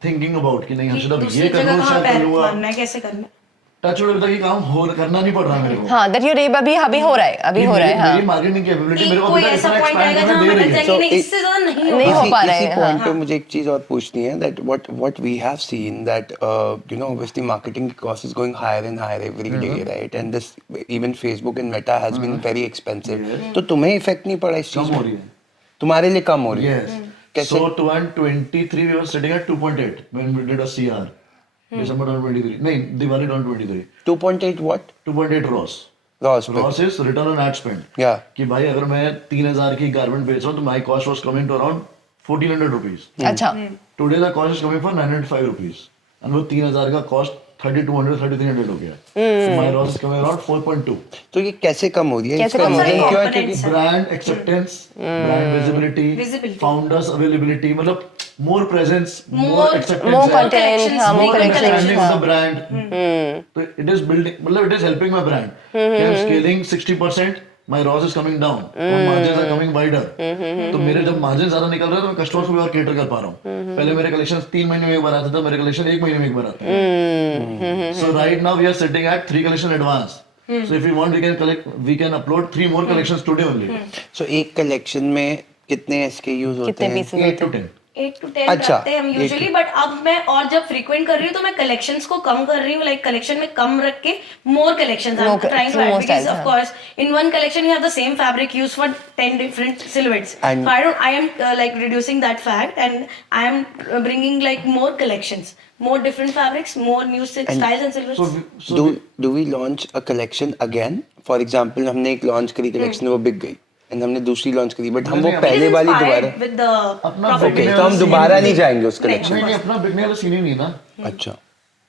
thinking about कि नहीं हर्षद अब दूसरी ये कर जगह लूं कहाँ शायद कर पैर लूंगा. मारना है, कैसे करना है. टच वुड तक ये काम करना नहीं पड़ रहा मेरे को. हाँ, that your अभी हो रहा है, अभी हो रहा है. मेरी हाँ. मार्केटिंग की एबिलिटी मेरे एक को कोई अभी तक ऐसा इतना पॉइंट आएगा एक्सपैंड जहाँ करने हम दे अटक रही है. जाएंगे, नहीं So, इससे ज्यादा नहीं नहीं होगा. हो पा रहा इसी है, पॉइंट हाँ. पे मुझे एक चीज और पूछनी है that what we have seen that you know obviously marketing cost is going higher and higher every day, right? And this even Facebook and Meta has been very expensive. तो तुम्हें इफेक्ट नहीं पड़ा इस चीज कम हो में? रही है. तुम्हारे लिए कम हो रही है? Yes. कैसे? So to 23 we were sitting at 2.8 when we did a CR. December 2023. नहीं, Diwali 2023. 2.8 what? 2.8 ROS. Loss. ROS is return on ad spend. Yeah. कि भाई अगर मैं 3000 की गारमेंट बेच रहा हूँ तो my cost was coming to around 1400 rupees. अच्छा. Today the cost is coming for 905 rupees. And वो 3000 का cost 3200 3300 हो गया. So my ROS is coming around 4.2. तो ये कैसे कम हो रही है? कैसे इसका कम हो रही reason है? क्यों है? Components क्योंकि Brand acceptance, brand visibility, Visibility. founders availability, मतलब more presence, more More- acceptance, more है. content, collections, हाँ, more more collections. understanding of the हाँ. brand. So it is building, मतलब it is helping my brand. I am scaling 60%, my ROS is coming down, और margins are coming wider. तो मेरे जब margins ज़्यादा निकल रहे हैं तो मैं customers को भी और cater कर पा रहा हूँ. पहले मेरे collections 3 महीने में एक बार आते थे, मेरे collection 1 महीने में एक बार आते हैं. So right now we are sitting at 3 collection advance. So if we want, we can upload 3 more collections today only. so एक कलेक्शन में कितने SKUs होते कितने हैं? Pieces 8 to 10. 8 to 10 अच्छा, रखते हैं हम यूजुअली, बट अब मैं और जब फ्रीक्वेंट कर रही हूँ तो मैं कलेक्शंस को कम कर रही हूँ, लाइक कलेक्शन में कम रख के more collections I am trying to add, more because styles, of course in one collection you have the same fabric used for 10 different silhouettes. And- So I am like reducing that fact and I am bringing like more collections, more different fabrics, more new styles and silhouettes. do we launch a collection again? For example, हमने एक launch करी collection वो बिक गई and हमने दूसरी launch करी but हम वो नहीं, It पहले is वाली inspired दोबारा with the अपना profit. ओके बिकने तो हम वाला दोबारा scene नहीं जाएंगे उस नहीं, collection नहीं में. नहीं अपना बिकने वाला सीन ही नहीं ना. अच्छा.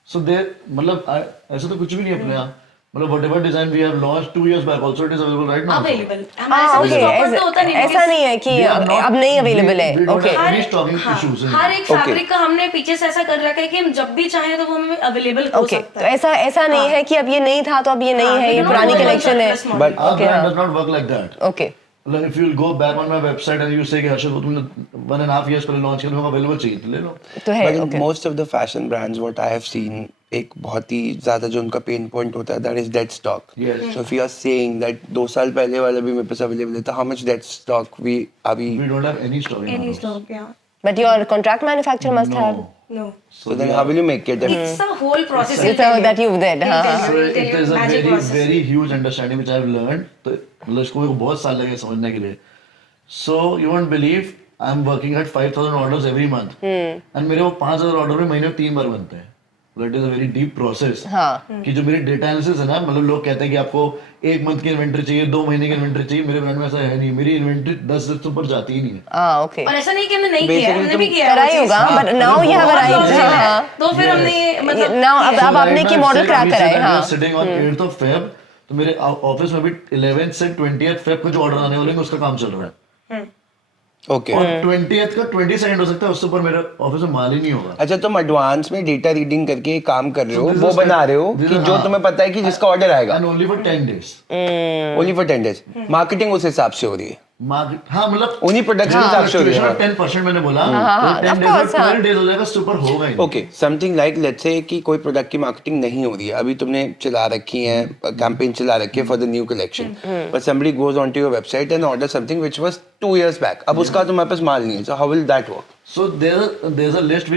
सो देर मतलब ऐसा तो कुछ भी नहीं अपने यहाँ. मतलब whatever design we have launched 2 years back also it is available right now. Available हमारे से कुछ ओके, प्रॉपर तो होता नहीं ऐसा नहीं है कि We are not- अब नहीं अवेलेबल है. we don't okay. have any stocking issues in her it. एक फैब्रिक का हमने पीछे से ऐसा कर रखा है कि हम जब भी चाहें तो वो हमें अवेलेबल हो ओके, सकता तो है. ऐसा नहीं है कि अब ये नहीं था तो अब ये नहीं है, ये पुरानी कलेक्शन है. But Our Okay, brand हाँ. does not work like that. Okay. Like if you go back on my website and you say कि हर्षद वो तुमने 1.5 years पहले लॉन्च किया, तुम्हें अवेलेबल चाहिए तो ले लो. तो है. But in okay. most of the fashion brands, what I have seen, एक बहुत ही ज़्यादा जो उनका पेन पॉइंट होता है, that is dead stock. Yes. So if you are saying that 2 साल पहले वाला भी मेरे पास अवेलेबल है, तो how much dead stock we अभी? We don't have any stock in any our house. Stock या But your contract manufacturer must have. No. No So then how will you make it? It's a whole process It's that you did. हाँ. So it is a very huge understanding which I have learned. तो मतलब इसको मेरे को बहुत साल लगे समझने के लिए. So you won't believe I'm working at 5,000 orders every month. And मेरे वो 5,000 ऑर्डर में महीने में 3 बार बनते हैं. That is a very deep process. हाँ. कि जो मेरी डेटा एनालिसिस है ना, मतलब लोग कहते हैं कि आपको 1 मंथ की इन्वेंटरी चाहिए, 2 महीने की इन्वेंटरी चाहिए. मेरे ब्रांड में ऐसा है नहीं. मेरी इन्वेंटरी 10 से ऊपर जाती ही नहीं है. हाँ, ओके. और ऐसा नहीं कि हमने नहीं किया है, हमने भी किया है करा वो ही चीज़. होगा, but now you have बहुत arrived. logical है. हाँ. तो फिर हमने ये मतलब Now अब So आपने right की now, model say crack we करा है. said that we हाँ. are sitting on 8th of Feb, तो मेरे ऑफिस में भी 11th से 20th Feb को जो ऑर्डर आने वाले हैं उसका काम चल रहा है. Okay. और 20th का 22nd हो सकता है, उससे ऊपर मेरे ऑफिस में माल ही नहीं होगा. अच्छा, तुम एडवांस में डेटा रीडिंग करके काम कर रहे हो, So this वो is बना रहे हो this कि is- जो हाँ. तुम्हें पता है कि जिसका ऑर्डर आएगा, And only for 10 days. Only for 10 days. Marketing उस हिसाब से हो रही है, हाँ मतलब उन्हीं प्रोडक्शन के हिसाब से हो रही है. 10% मैंने बोला. हाँ, 10 of days course, हाँ. 12 days हो जाएगा, उससे ऊपर होगा ही नहीं. Okay, something like let's say कि कोई प्रोडक्ट की मार्केटिंग नहीं हो रही है, अभी तुमने चला रखी है, कैंपेन चला रखी है for the new collection, but somebody goes on to your website and order something which was 2 years back, अब उसका तुम्हारे पास माल नहीं है, so how will that work? So there's a list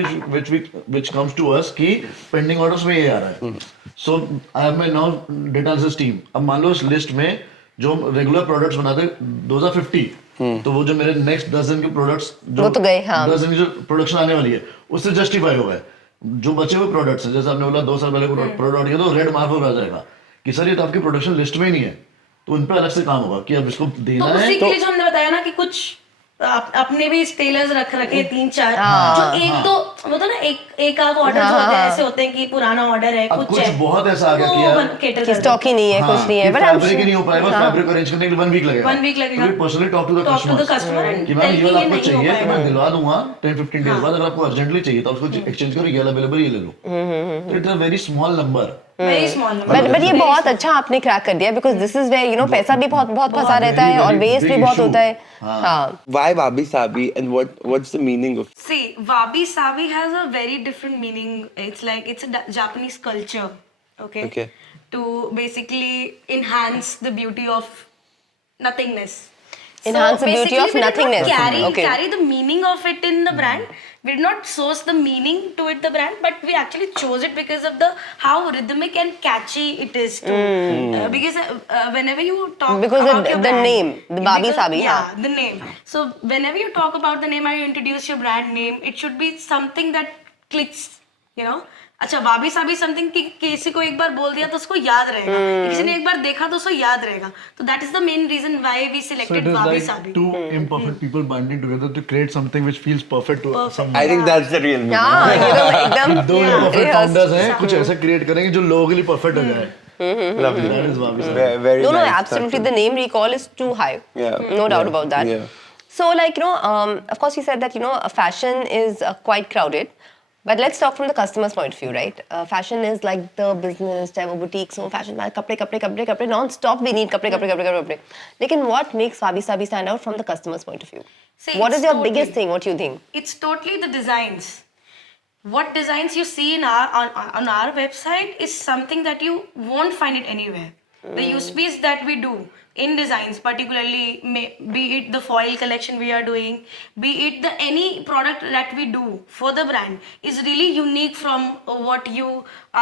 which comes to us कि pending orders में ये आ रहा है. So I have my now data analysis team. अब मान लो इस लिस्ट में जो रेगुलर प्रोडक्ट्स बनाते हैं 2050, तो वो जो मेरे नेक्स्ट 10 दिन के प्रोडक्ट्स वो तो गए, हाँ. 10 दिन की जो प्रोडक्शन आने वाली है उससे जस्टिफाई हो गए. जो बचे हुए प्रोडक्ट्स हैं, जैसे आपने बोला 2 साल पहले प्रोडक्ट किया तो रेड मार्क हो जाएगा कि सर ये तो आपकी प्रोडक्शन लिस्ट में ही नहीं है, तो उन पे अलग से काम होगा कि अब इसको तो देना है. उसी के लिए जो हमने बताया ना कि कुछ अपने भी टेलर्स रख रखे 3-4 जो एक तो वो तो ना एक आध ऑर्डर जो होते हैं ऐसे होते हैं कि पुराना ऑर्डर है, अब कुछ कुछ है, बहुत ऐसा आ गया वो कि यार cater कि कर स्टॉक ही नहीं है, कुछ नहीं है. But I'm फैब्रिक ही नहीं हो पाएगा, हाँ. फैब्रिक अरेंज करने के लिए 1 वीक लगेगा. 1 week लगेगा. Personally talk to the Talk to the customer and कि मैम tell ये कि वाला ये आपको नहीं हो चाहिए तो मैं पाएगा. दिलवा दूंगा 10-15 डेज बाद. अगर आपको अर्जेंटली चाहिए तो उसको एक्सचेंज करो, ये वाला अवेलेबल ये ले लो. तो it's a very small number. Very small number. But ये बहुत अच्छा आपने क्रैक कर दिया, बिकॉज दिस इज वेयर पैसा भी बहुत फंसा रहता है और very वेस्ट भी big बहुत issue. होता है. हाँ. Why Wabi Sabi and what's the meaning of? See, Wabi Sabi has a very different meaning. It's like it's a Japanese culture, okay? Okay. To basically enhance the beauty of nothingness. Enhance the beauty of basically, we did not nothingness. Okay. carry the meaning of it in the brand. We did not source the meaning to it the brand, but we actually chose it because of the how rhythmic and catchy it is too. Because whenever you talk Because about your the brand, name, the Wabi Sabi, yeah, हाँ. the name. So whenever you talk about the name or you introduce your brand name, it should be something that clicks, you know. अच्छा वाबी Sabi something कि किसी को एक बार बोल दिया तो उसको याद रहेगा, किसी ने एक बार देखा तो उसको याद रहेगा. तो that is the main reason why we So selected it is wabi like साबी. two imperfect people binding together to create something which feels perfect to someone. I think that's the real meaning. हाँ, ये तो एकदम दो imperfect rehearsed. founders हैं, कुछ ऐसा create करेंगे जो लोगों के लिए परफेक्ट हो जाए. Lovely. That is Wabi Sabi. Very No, nice. absolutely. The name recall is too high. Yeah. No doubt Yeah. about that. Yeah. So, like, of course, you said that, fashion is quite crowded. But let's talk from the customer's point of view, right? Fashion is like the business, चाहे वो boutiques हो, fashion, कपड़े, non-stop we need कपड़े. लेकिन what makes Wabi Sabi stand out from the customer's point of view? See, What it's is your totally- biggest thing? What do you think? It's totally the designs. What designs you see in on our website is something that you won't find it anywhere. The USPs that we do in designs, particularly be it the foil collection we are doing, be it the any product that we do for the brand, is really unique from what you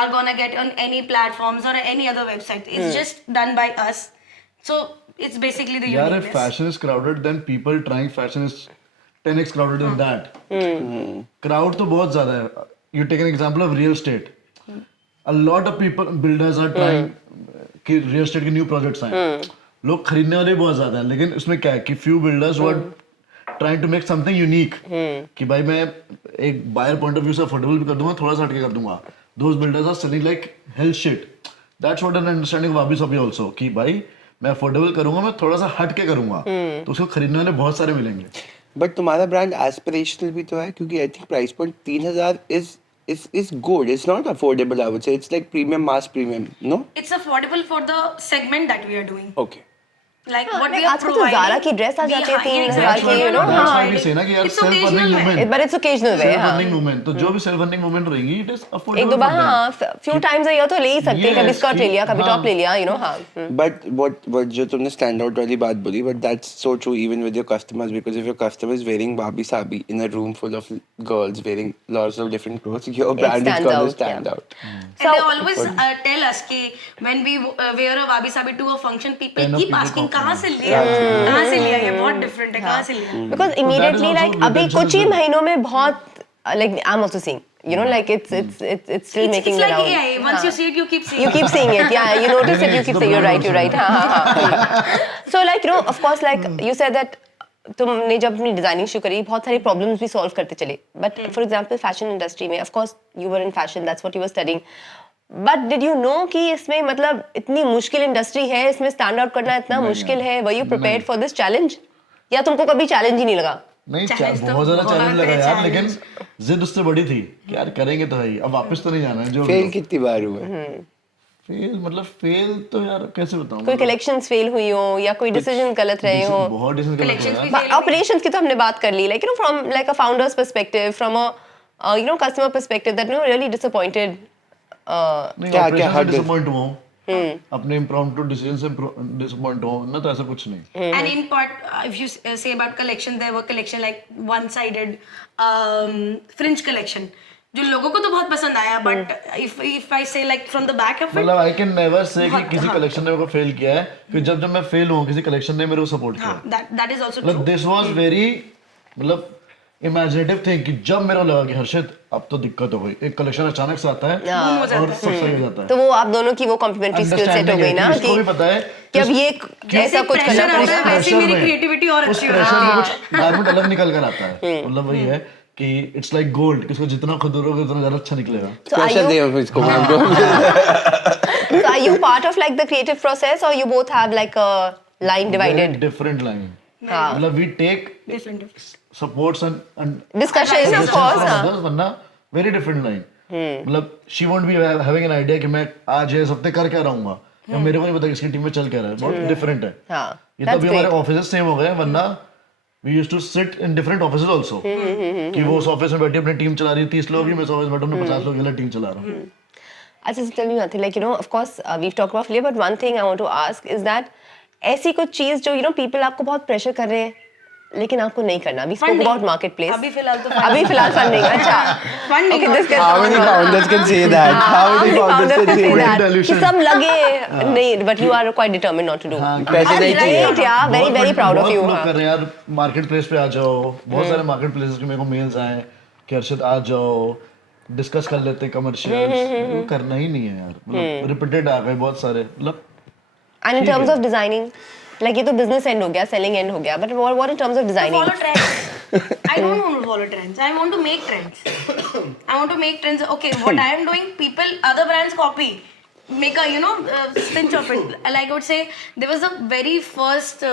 are gonna get on any platforms or any other website. It's just done by us. So it's basically the यार if uniqueness. fashion is crowded then people trying fashion is 10x crowded than that. Crowd तो बहुत ज़्यादा है. You take an example of real estate. A lot of people builders are trying कि real estate के new projects आए. लोग खरीदने वाले बहुत ज़्यादा हैं, लेकिन उसमें क्या है कि few builders who are trying to make something unique. कि भाई मैं एक buyer point of view से affordable भी कर दूंगा, थोड़ा सा हटके कर दूंगा. Those builders are selling like hell shit. That's what an understanding वाबी Sabi also कि भाई मैं अफोर्डेबल करूंगा, मैं थोड़ा सा हट के करूंगा, तो उसको खरीदने वाले बहुत सारे मिलेंगे। बट तुम्हारा ब्रांड एस्पिरेशनल भी तो है, क्योंकि I think price point 3000 is good. It's not affordable, I would say. It's like premium, mass premium. No? It's affordable for the segment that we are doing. Okay. Like हाँ, what like we are आजकल तो providing. Zara की dress आ जाती है हाँ, 3000 exactly. की, you know, That's हाँ. why we say ना कि यार It's self occasional earning wear. women, But it's occasional wear, self हाँ. earning women, तो जो भी self earning women रहेंगी, it is affordable एक दो बार for them. हाँ, few times a year तो ले ही सकते हैं, कभी Yes, स्कर्ट ले लिया, कभी हाँ. टॉप ले लिया, you know, हाँ. But what जो तुमने stand out वाली बात बोली, but that's so true even with your customers, because if your customer is wearing wabi sabi in a room full of girls wearing lots of different clothes, your brand is stands gonna out, stand yeah. out. And they always tell us कि when we wear a wabi sabi to a function, people 10 of keep people asking talk कहाँ से लिया, कहाँ से लिया, ये बहुत different है, कहाँ से लिया. Because that is immediately also like अभी retention कुछ ही as well. महीनों में बहुत like I'm also seeing, you know, like it's still making It's the like round. AI. Once you see it, you keep seeing You it. keep seeing it, yeah. You notice it, you It's keep the saying, you're brand right, you're right. also. हाँ, हाँ, हाँ. So like, you know, of course, like you said that तुमने जब अपनी designing शुरू करी बहुत सारी प्रॉब्लम्स भी सॉल्व करते चले, but for example fashion industry में, of course you were in fashion, that's what you were studying, but did you know कि इसमें मतलब इतनी मुश्किल इंडस्ट्री है, इसमें स्टैंड आउट करना इतना मुश्किल है, were you prepared for this challenge, या तुमको कभी चैलेंज ही नहीं लगा? नहीं, Challenge तो बहुत ज्यादा बहुत चैलेंज लगा है यार, challenge. लेकिन जिद उससे बड़ी थी कि यार करेंगे तो है ही, अब वापस तो नहीं जाना है जो फेल कितनी बार हुआ? फेल मतलब फेल तो यार कैसे बताऊं, कोई कलेक्शंस फेल हुई हो या कोई डिसीजन गलत रहे हो? बहुत डिसीजन Collections भी गलत fail हुई. ऑपरेशंस की तो हमने बात कर ली, like you know from like a founders perspective, from a you know customer perspective, that no really disappointed. नहीं, क्या- ऑपरेशन क्या से हद है? डिसअपॉइंट हुआ हूं, अपने इम्प्रॉम्प्टू डिसीजन से डिसअपॉइंट हुआ हूं ना, तो ऐसा कुछ नहीं. And in part, if you say about collection, there were collection like one-sided fringe collection. जो लोगों को तो बहुत पसंद आया, but if I say like from the back of it, मतलब आई कैन नेवर से कि बहुत- किसी हाँ. कलेक्शन ने मेरे को फेल किया है, कि जब मैं फेल हुआ किसी कलेक्शन ने मेरे को सपोर्ट किया. हाँ, that is also मतलब true. दिस वाज वेरी मतलब इमेजिनेटिव थिंग कि जब मेरे को लगा कि हर्षित अब तो दिक्कत हो गई, एक कलेक्शन अचानक से आता है Boom हो जाता और है. सब सही हो जाता है. तो वो आप दोनों की वो कॉम्प्लीमेंट्री स्किल सेट हो गई ना, इसको भी पता है कि अब ये जैसे ऐसा कुछ pressure करना आता है, पड़ेगा. वैसे ही मेरी creativity और उस अच्छी हो प्रेशर जाती में है. कुछ गारमेंट अलग निकल कर आता है. मतलब वही है कि इट्स लाइक गोल्ड, किसको जितना खुदरोगे उतना ज्यादा अच्छा निकलेगा. So are Special day you of इसको मैम को. so are you part of like the creative process, or you both have like a line divided? Different line. हाँ. मतलब we take Different. Supports and Discussions of course. हाँ. वरना very different line. मतलब she won't be having an idea कि मैं आज ये हफ्ते कर क्या रहूंगा, या मेरे को नहीं पता किसकी टीम में चल क्या रहा है. बहुत डिफरेंट है. हाँ, ये that's तो भी हमारे great. ऑफिसेस सेम हो गए हैं, वरना we used to sit in different offices also, कि वो उस ऑफिस में बैठी अपनी टीम चला रही है 30 लोग ही, मैं उस ऑफिस में बैठा हूं 50 लोग की टीम चला रहा हूं. अच्छा, so tell me one thing, like you know, of course we've talked about earlier, but one thing I want to ask is that ऐसी कुछ चीज जो you know people आपको बहुत प्रेशर कर रहे हैं लेकिन आपको नहीं करना. We spoke Funding. about marketplace. अभी फिलहाल तो अभी फिलहाल फंडिंग. अच्छा, Funding okay, और- this gets How many on. founders can say that? How many founders can say that? that? Dilution. कि सब लगे नहीं, but you are quite determined not to do. हाँ, पैसे नहीं चाहिए. Great, yeah, very बहुत very proud of बहुत you. लोग हाँ. कर रहे हैं यार, मार्केट प्लेस पे आ जाओ. बहुत सारे मार्केट प्लेसेस के मेरे को मेल्स आए कि हर्षित आ जाओ, डिस्कस कर लेते कमर्शियल्स. वो करना ही नहीं है यार, मतलब रिपीटेड आ गए बहुत सारे. मतलब And in terms of designing, like ये तो business end हो गया, selling end हो गया, but what in terms of designing? Follow trends. I don't want to follow trends. I want to make trends. I want to make trends. Okay, what I am doing, people, other brands copy. Make a, you know, cinch of it. Like I would say, there was the very first,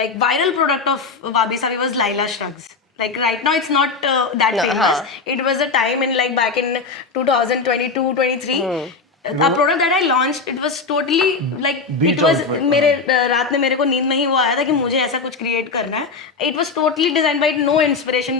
like viral product of Wabi Sabi was Laila Shrugs. Like right now, it's not that No, famous. हाँ. It was a time in like back in 2022, 23. A product that I launched, it was totally like Beach it was outfit, मेरे रात में मेरे को नींद में ही वो आया था कि मुझे ऐसा कुछ क्रिएट करना है. It was totally designed by no inspiration,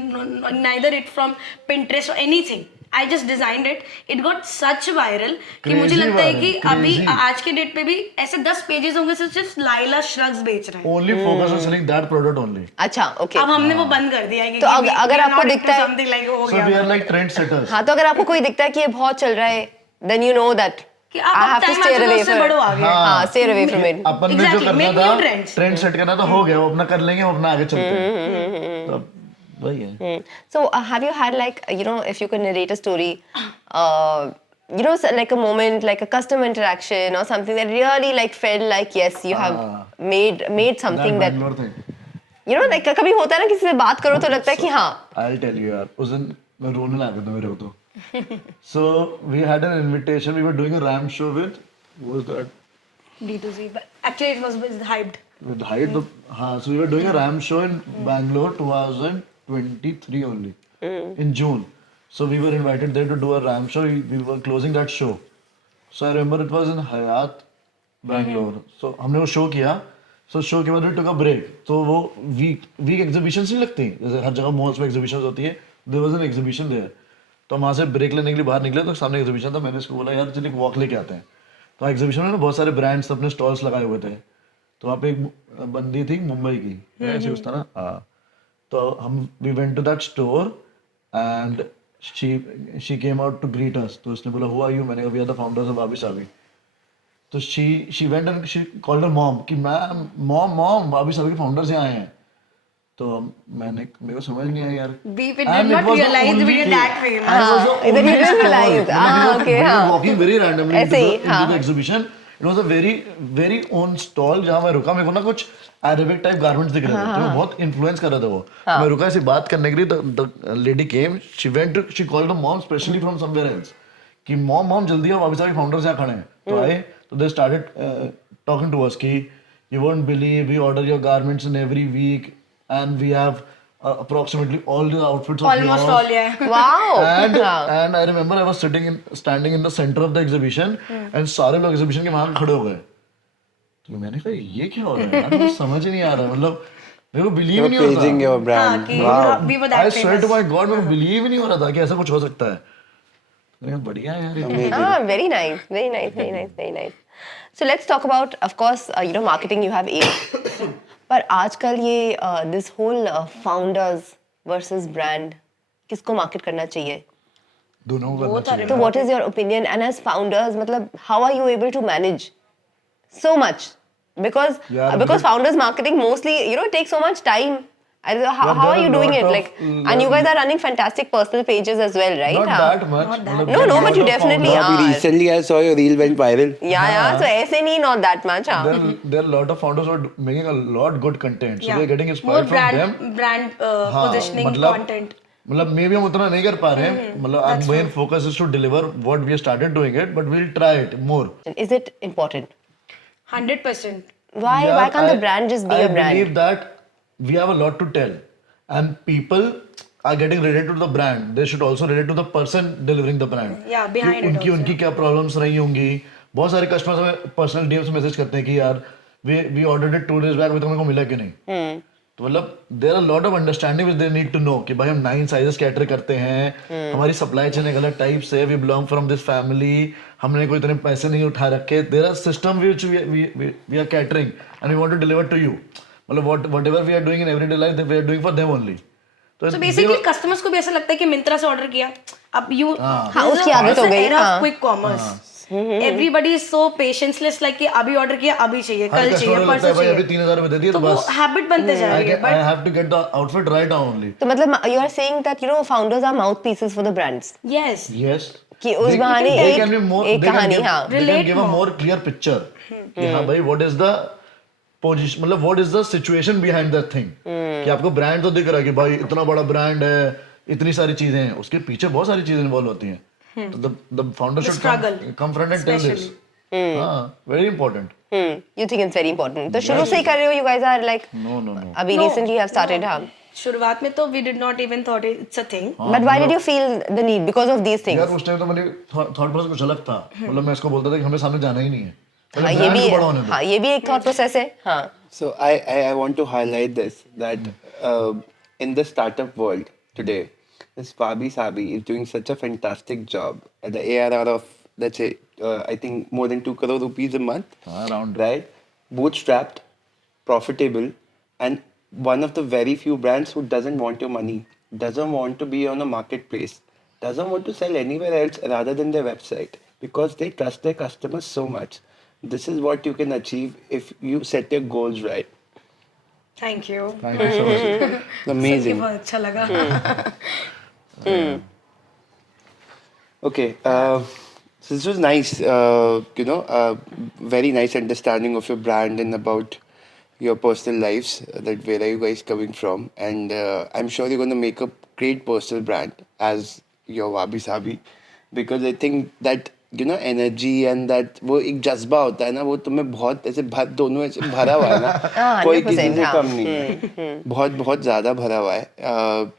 neither it from Pinterest or anything. I just designed it. It got such viral कि मुझे Crazy लगता है कि viral, अभी crazy. आज के डेट पे भी ऐसे 10 पेजेस होंगे सिर्फ लाइला श्रग्स बेच रहे हैं. Only focus on selling that product only. अच्छा, okay. अब हमने वो बंद कर दिया है तो अगर आपको दिखता है- समथिंग लाइक हो सो वी गया आर लाइक ट्रेंड सेटर्स. हाँ, तो अगर आपको कोई दिखता है कि ये बहुत चल रहा है, then you know that कि I आप have to time stay away उससे from बढ़ो it. आगे. हाँ, stay away from it. अपन ने जो Exactly, करना make था new trends. ट्रेंड सेट करना था, हो गया, वो अपना कर लेंगे, वो अपना आगे चलते हैं. तो अब वही है. So have you had like you know, if you could narrate a story, you know, like a moment, like a customer interaction or something that really like felt like yes, you have made something that Bangalore थे. you know, like कभी होता है ना किसी से बात करो तो लगता है कि हाँ. I'll tell you यार, उस दिन मैं रोने लगा था मेरे को तो. So we had an invitation. We were doing a RAM show with What was that? D2C, but actually it was hyped. With height of, so we were doing a RAM show in Bangalore 2023 only, in June. So we were invited there to do a RAM show. We were closing that show. So I remember it was in Hyatt, Bangalore. So हमने वो show किया. So show के बाद we took a break. तो वो week exhibitions नहीं लगती, जैसे हर जगह malls में exhibitions होती है. There was an exhibition there. तो हम वहाँ से ब्रेक लेने के लिए बाहर निकले तो सामने एग्जीबिशन था. मैंने इसको बोला यार चलिए एक वॉक लेके आते हैं. तो एग्जीबिशन में ना बहुत सारे ब्रांड्स अपने स्टॉल्स लगाए हुए थे. तो वहाँ पे एक बंदी थी मुंबई की, ऐसे उसका ना, हाँ. तो हम we went to that store and she came out to greet us. तो उसने बोला हु आर यू. मैंने कहा we are the founders of Wabi Sabi. तो she went and she called her mom कि मैम मॉम वाबी साबी के founders यहाँ आए हैं. तो मेरे को समझ नहीं आया यार. We did not realize we were that famous. Then you didn't realize. Okay, हाँ. Walking very randomly ऐसे ही, into the exhibition. It was a very own stall जहाँ मैं रुका. मेरे को ना कुछ Arabic type garments दिख रहे थे. तो मैं बहुत influence कर रहा था वो. तो मैं रुका ऐसे बात करने के लिए. The lady came. She called her mom specially from somewhere else. कि mom जल्दी आओ वापस आके founders यहाँ खड़े हैं. तो आए. तो they started talking to us कि you won't believe we order your garments in every week and we have approximately all the outfits of Almost yours. all, yeah. Wow. And I remember I was standing in the center of the exhibition and सारे लोग exhibition के वहाँ खड़े हो गए. तो मैंने कहा ये क्या हो रहा है यार, मुझे समझ ही नहीं आ रहा. मतलब मेरे को बिलीव ही नहीं हो Praising रहा your brand. कि Wow. we were that I swear to famous. my God, मेरे को बिलीव ही नहीं हो रहा था कि ऐसा कुछ हो सकता है. मैंने कहा, बढ़िया है यार ये. Very nice, very nice, very nice, very nice. So let's talk about, of course, marketing. You have eight. पर आजकल ये this whole founders versus brand, किसको market करना चाहिए? दोनों को करना चाहिए. So what is your opinion? And as founders, मतलब how are you able to manage so much? Because Yeah, because founders marketing mostly takes so much time. I don't know, how there are are you a doing lot it? of- Like, and you guys are running fantastic personal pages as well, right? Not हाँ. that much. मतलब No, there are but lot you of definitely founders- are. Recently, I saw your reel went viral. Yeah. So ऐसे नहीं, not that much. हाँ. There are a lot of founders who are making a lot good content. So Yeah. we are getting More inspired from them. brand हाँ, positioning मतलब- content. मतलब मे भी हम उतना नहीं कर पा रहे हैं. मतलब our main focus is to deliver what we have started doing it, but we'll try it more. Is it important? 100%. Why Yeah, can't the brand just be I a brand? believe that we have a lot to tell, and people are getting related to the brand. They should also relate to the person delivering the brand. Yeah, behind कि it उनकी also. उनकी क्या problems रही होंगी. बहुत सारे customers हमें personal DMs message करते हैं कि यार we ordered it 2 days back, अभी तक मेरे को मिला कि नहीं. तो मतलब there are lot of understanding which they need to know कि भाई हम 9 साइजेस कैटर करते हैं. हमारी सप्लाई चेन एक अलग टाइप से. We belong from this family. हमने कोई इतने पैसे नहीं उठा रखे. There are system which we are catering and we want to deliver to you. मतलब whatever we are doing in everyday life we are doing for them only. So basically customers को भी ऐसा लगता है कि मिंत्रा से ऑर्डर किया अब यू हाँ, उसकी आदत हो गई, हाँ. Quick commerce. Everybody is so patienceless like कि अभी ऑर्डर किया अभी चाहिए, हर कल चाहिए, कस्टमर लगता है परसों भाई अभी चाहिए. 3000 में दे दिए तो तो वो बस हैबिट बनते जा रही है. I have to get the outfit right now only. तो मतलब you are saying that founders are mouthpieces for the brands. Yes. Yes. कि उस बहाने They एक can be more. एक They can कहानी, give, हाँ. they can Relate give a more. more clear picture. कि हाँ भाई what is the position, मतलब what is the situation behind that thing. कि आपको ब्रांड तो दिख रहा है कि भाई इतना बड़ा ब्रांड है, इतनी सारी चीजें हैं, उसके पीछे बहुत सारी चीजें इन्वॉल्व होती हैं. तो the founder should struggle, come front and tell this. हाँ, very important. You think it's very important. तो शुरू से ही कर रहे हो, you guys are like No. अभी No, recently have started, हाँ. शुरुआत में तो we did not even thought it's a thing. But why did you feel the need? Because of these things. यार उस टाइम तो मेरे थॉट प्रोसेस कुछ अलग था. मतलब मैं इसको बोलता था कि हमें सामने जाना ही नहीं है. हाँ, ये भी हाँ, ये भी एक thought process है, हाँ. So I want to highlight this that in the startup world today, this Wabi Sabi is doing such a fantastic job at the ARR of let's say I think more than 2 crore rupees a month. Around. Right, bootstrapped, profitable, and one of the very few brands who doesn't want your money, doesn't want to be on a marketplace, doesn't want to sell anywhere else rather than their website because they trust their customers so much. This is what you can achieve if you set your goals right. Thank you. Thank you so much. Amazing. बहुत अच्छा लगा. Okay, so this was nice, very nice understanding of your brand and about your personal lives, that where are you guys coming from, and I'm sure you're going to make a great personal brand as your Wabi Sabi, because I think that energy and that वो एक जज्बा होता है ना, वो तुम्हें बहुत ऐसे दोनों ऐसे भरा हुआ है ना, कोई किसी 100%, से हाँ. कम नहीं है, बहुत बहुत ज़्यादा भरा हुआ है.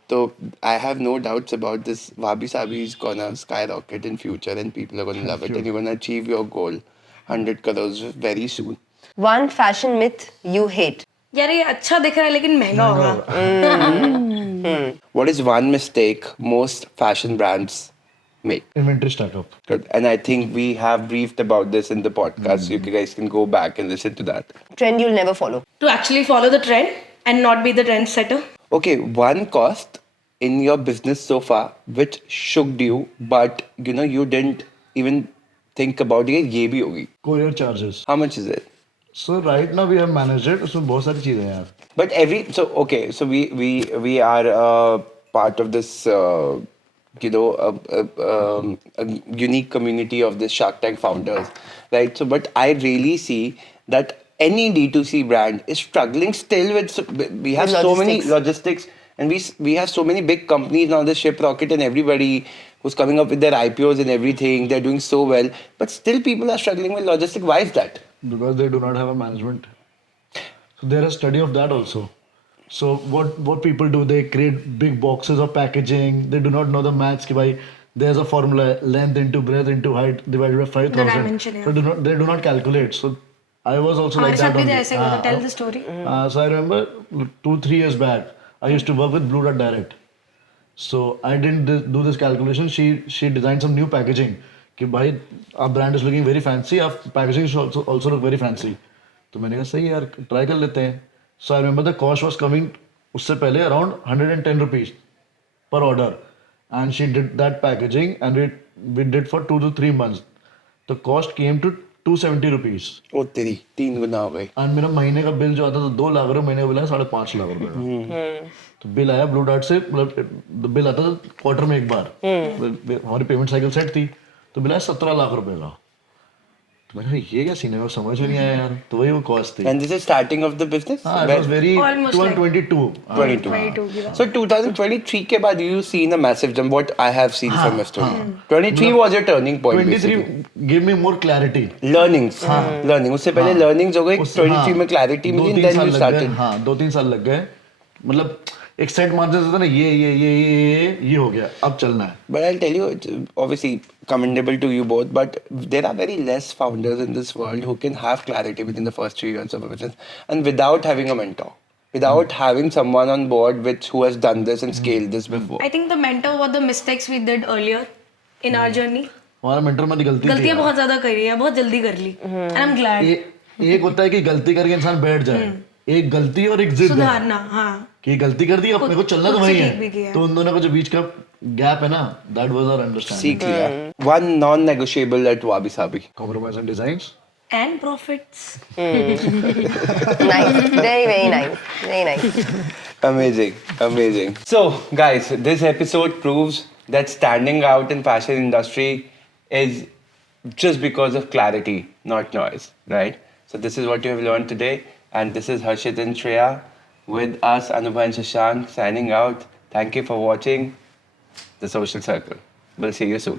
तो I have no doubts about this. Wabi Sabi is gonna skyrocket in future and people are gonna love it and you're gonna achieve your goal 100 crores very soon. One fashion myth you hate. यार ये अच्छा दिख रहा है लेकिन महंगा होगा. What is one mistake most fashion brands make? Inventory stack up. Good. And I think we have briefed about this in the podcast, so you guys can go back and listen to that. Trend you'll never follow. To actually follow the trend and not be the trendsetter. Okay, one cost in your business so far which shocked you, but you didn't even think about it. ये भी होगी. Courier charges. How much is it? So right now we have managed it. उसमें बहुत सारी चीजें हैं यार. But so we are part of this a unique community of this Shark Tank founders, right? So but I really see that any D2C brand is struggling still with we have With so many logistics. logistics and we have so many big companies now, the Shiprocket and everybody who's coming up with their IPOs and everything, they're doing so well, but still people are struggling with logistics. Why is that? Because they do not have a management. So there is a study of that also. So what people do, they create big boxes of packaging. They do not know the maths. कि भाई there's a formula, length into breadth into height divided by 5,000. The dimension, yeah. So they do not calculate. So I was also like हमारे that साथ भी only. ऐसे होता. Tell the story. So I remember 2-3 years back, I used to work with Blue Dot Direct. So I didn't do this calculation. She designed some new packaging. कि भाई our brand is looking very fancy. Our packaging should also look very fancy. तो मैंने कहा सही है यार, try कर लेते हैं. So I remember the cost was coming उससे पहले around 110 rupees per order, and she did that packaging and we did for 2 to 3 months. The cost came to 270 rupees. ओ तेरी 3 गुना हो गई. और मेरा महीने का बिल जो आता था 2 लाख रुपए, महीने का बिल आया 5.5 लाख रुपए का. तो बिल आया ब्लू डार्ट से, मतलब बिल आता था क्वार्टर में एक बार. हमारी पेमेंट साइकिल सेट थी, तो बिल आया 17 लाख रुपए का. तो मैंने कहा ये क्या सीन है, समझ में नहीं आया यार. तो वही वो कॉस्ट थी. And this is starting of the business? हाँ, it was very Almost 2022. 22. So 2023 के बाद you seen a massive jump. What I have seen from your story. 23 was your turning point. 23 basically. gave me more clarity. Learnings. Learning. उससे पहले learnings हो गई. 23 में clarity milli. Then you started. हाँ, 2-3 साल लग गए. मतलब एक सेट मानते थे ना, ये हो गया, अब चलना है. But I'll tell you, it's obviously commendable to you both, but there are very less founders in this world who can have clarity within the first 3 years of a business and without having a mentor, without having someone on board who has done this and scaled this before. I think the mentor were the mistakes we did earlier in our journey. हमारा mentor में गलती थी. गलतियां बहुत ज्यादा करी है, बहुत जल्दी कर ली. And I'm glad. एक होता है कि गलती करके इंसान बैठ जाए, एक गलती और एक जिद है सुधारना. हाँ. कि गलती कर दी, अपने को चलना तो खुद से वही ठीक भी किया. है. तो उन दोनों का जो बीच का गैप है ना, that was our understanding. सीख लिया. One non-negotiable at Wabi Sabi. Compromise on designs. And profits. Nice. Very, very nice. Very nice. Amazing, amazing. So, guys, this episode proves that standing out in fashion industry is just because of clarity, not noise, right? So this is what you have learned today, and this is Harshit and Shreya with us, Anubha and Shashank, signing out. Thank you for watching The Social Circle. We'll see you soon.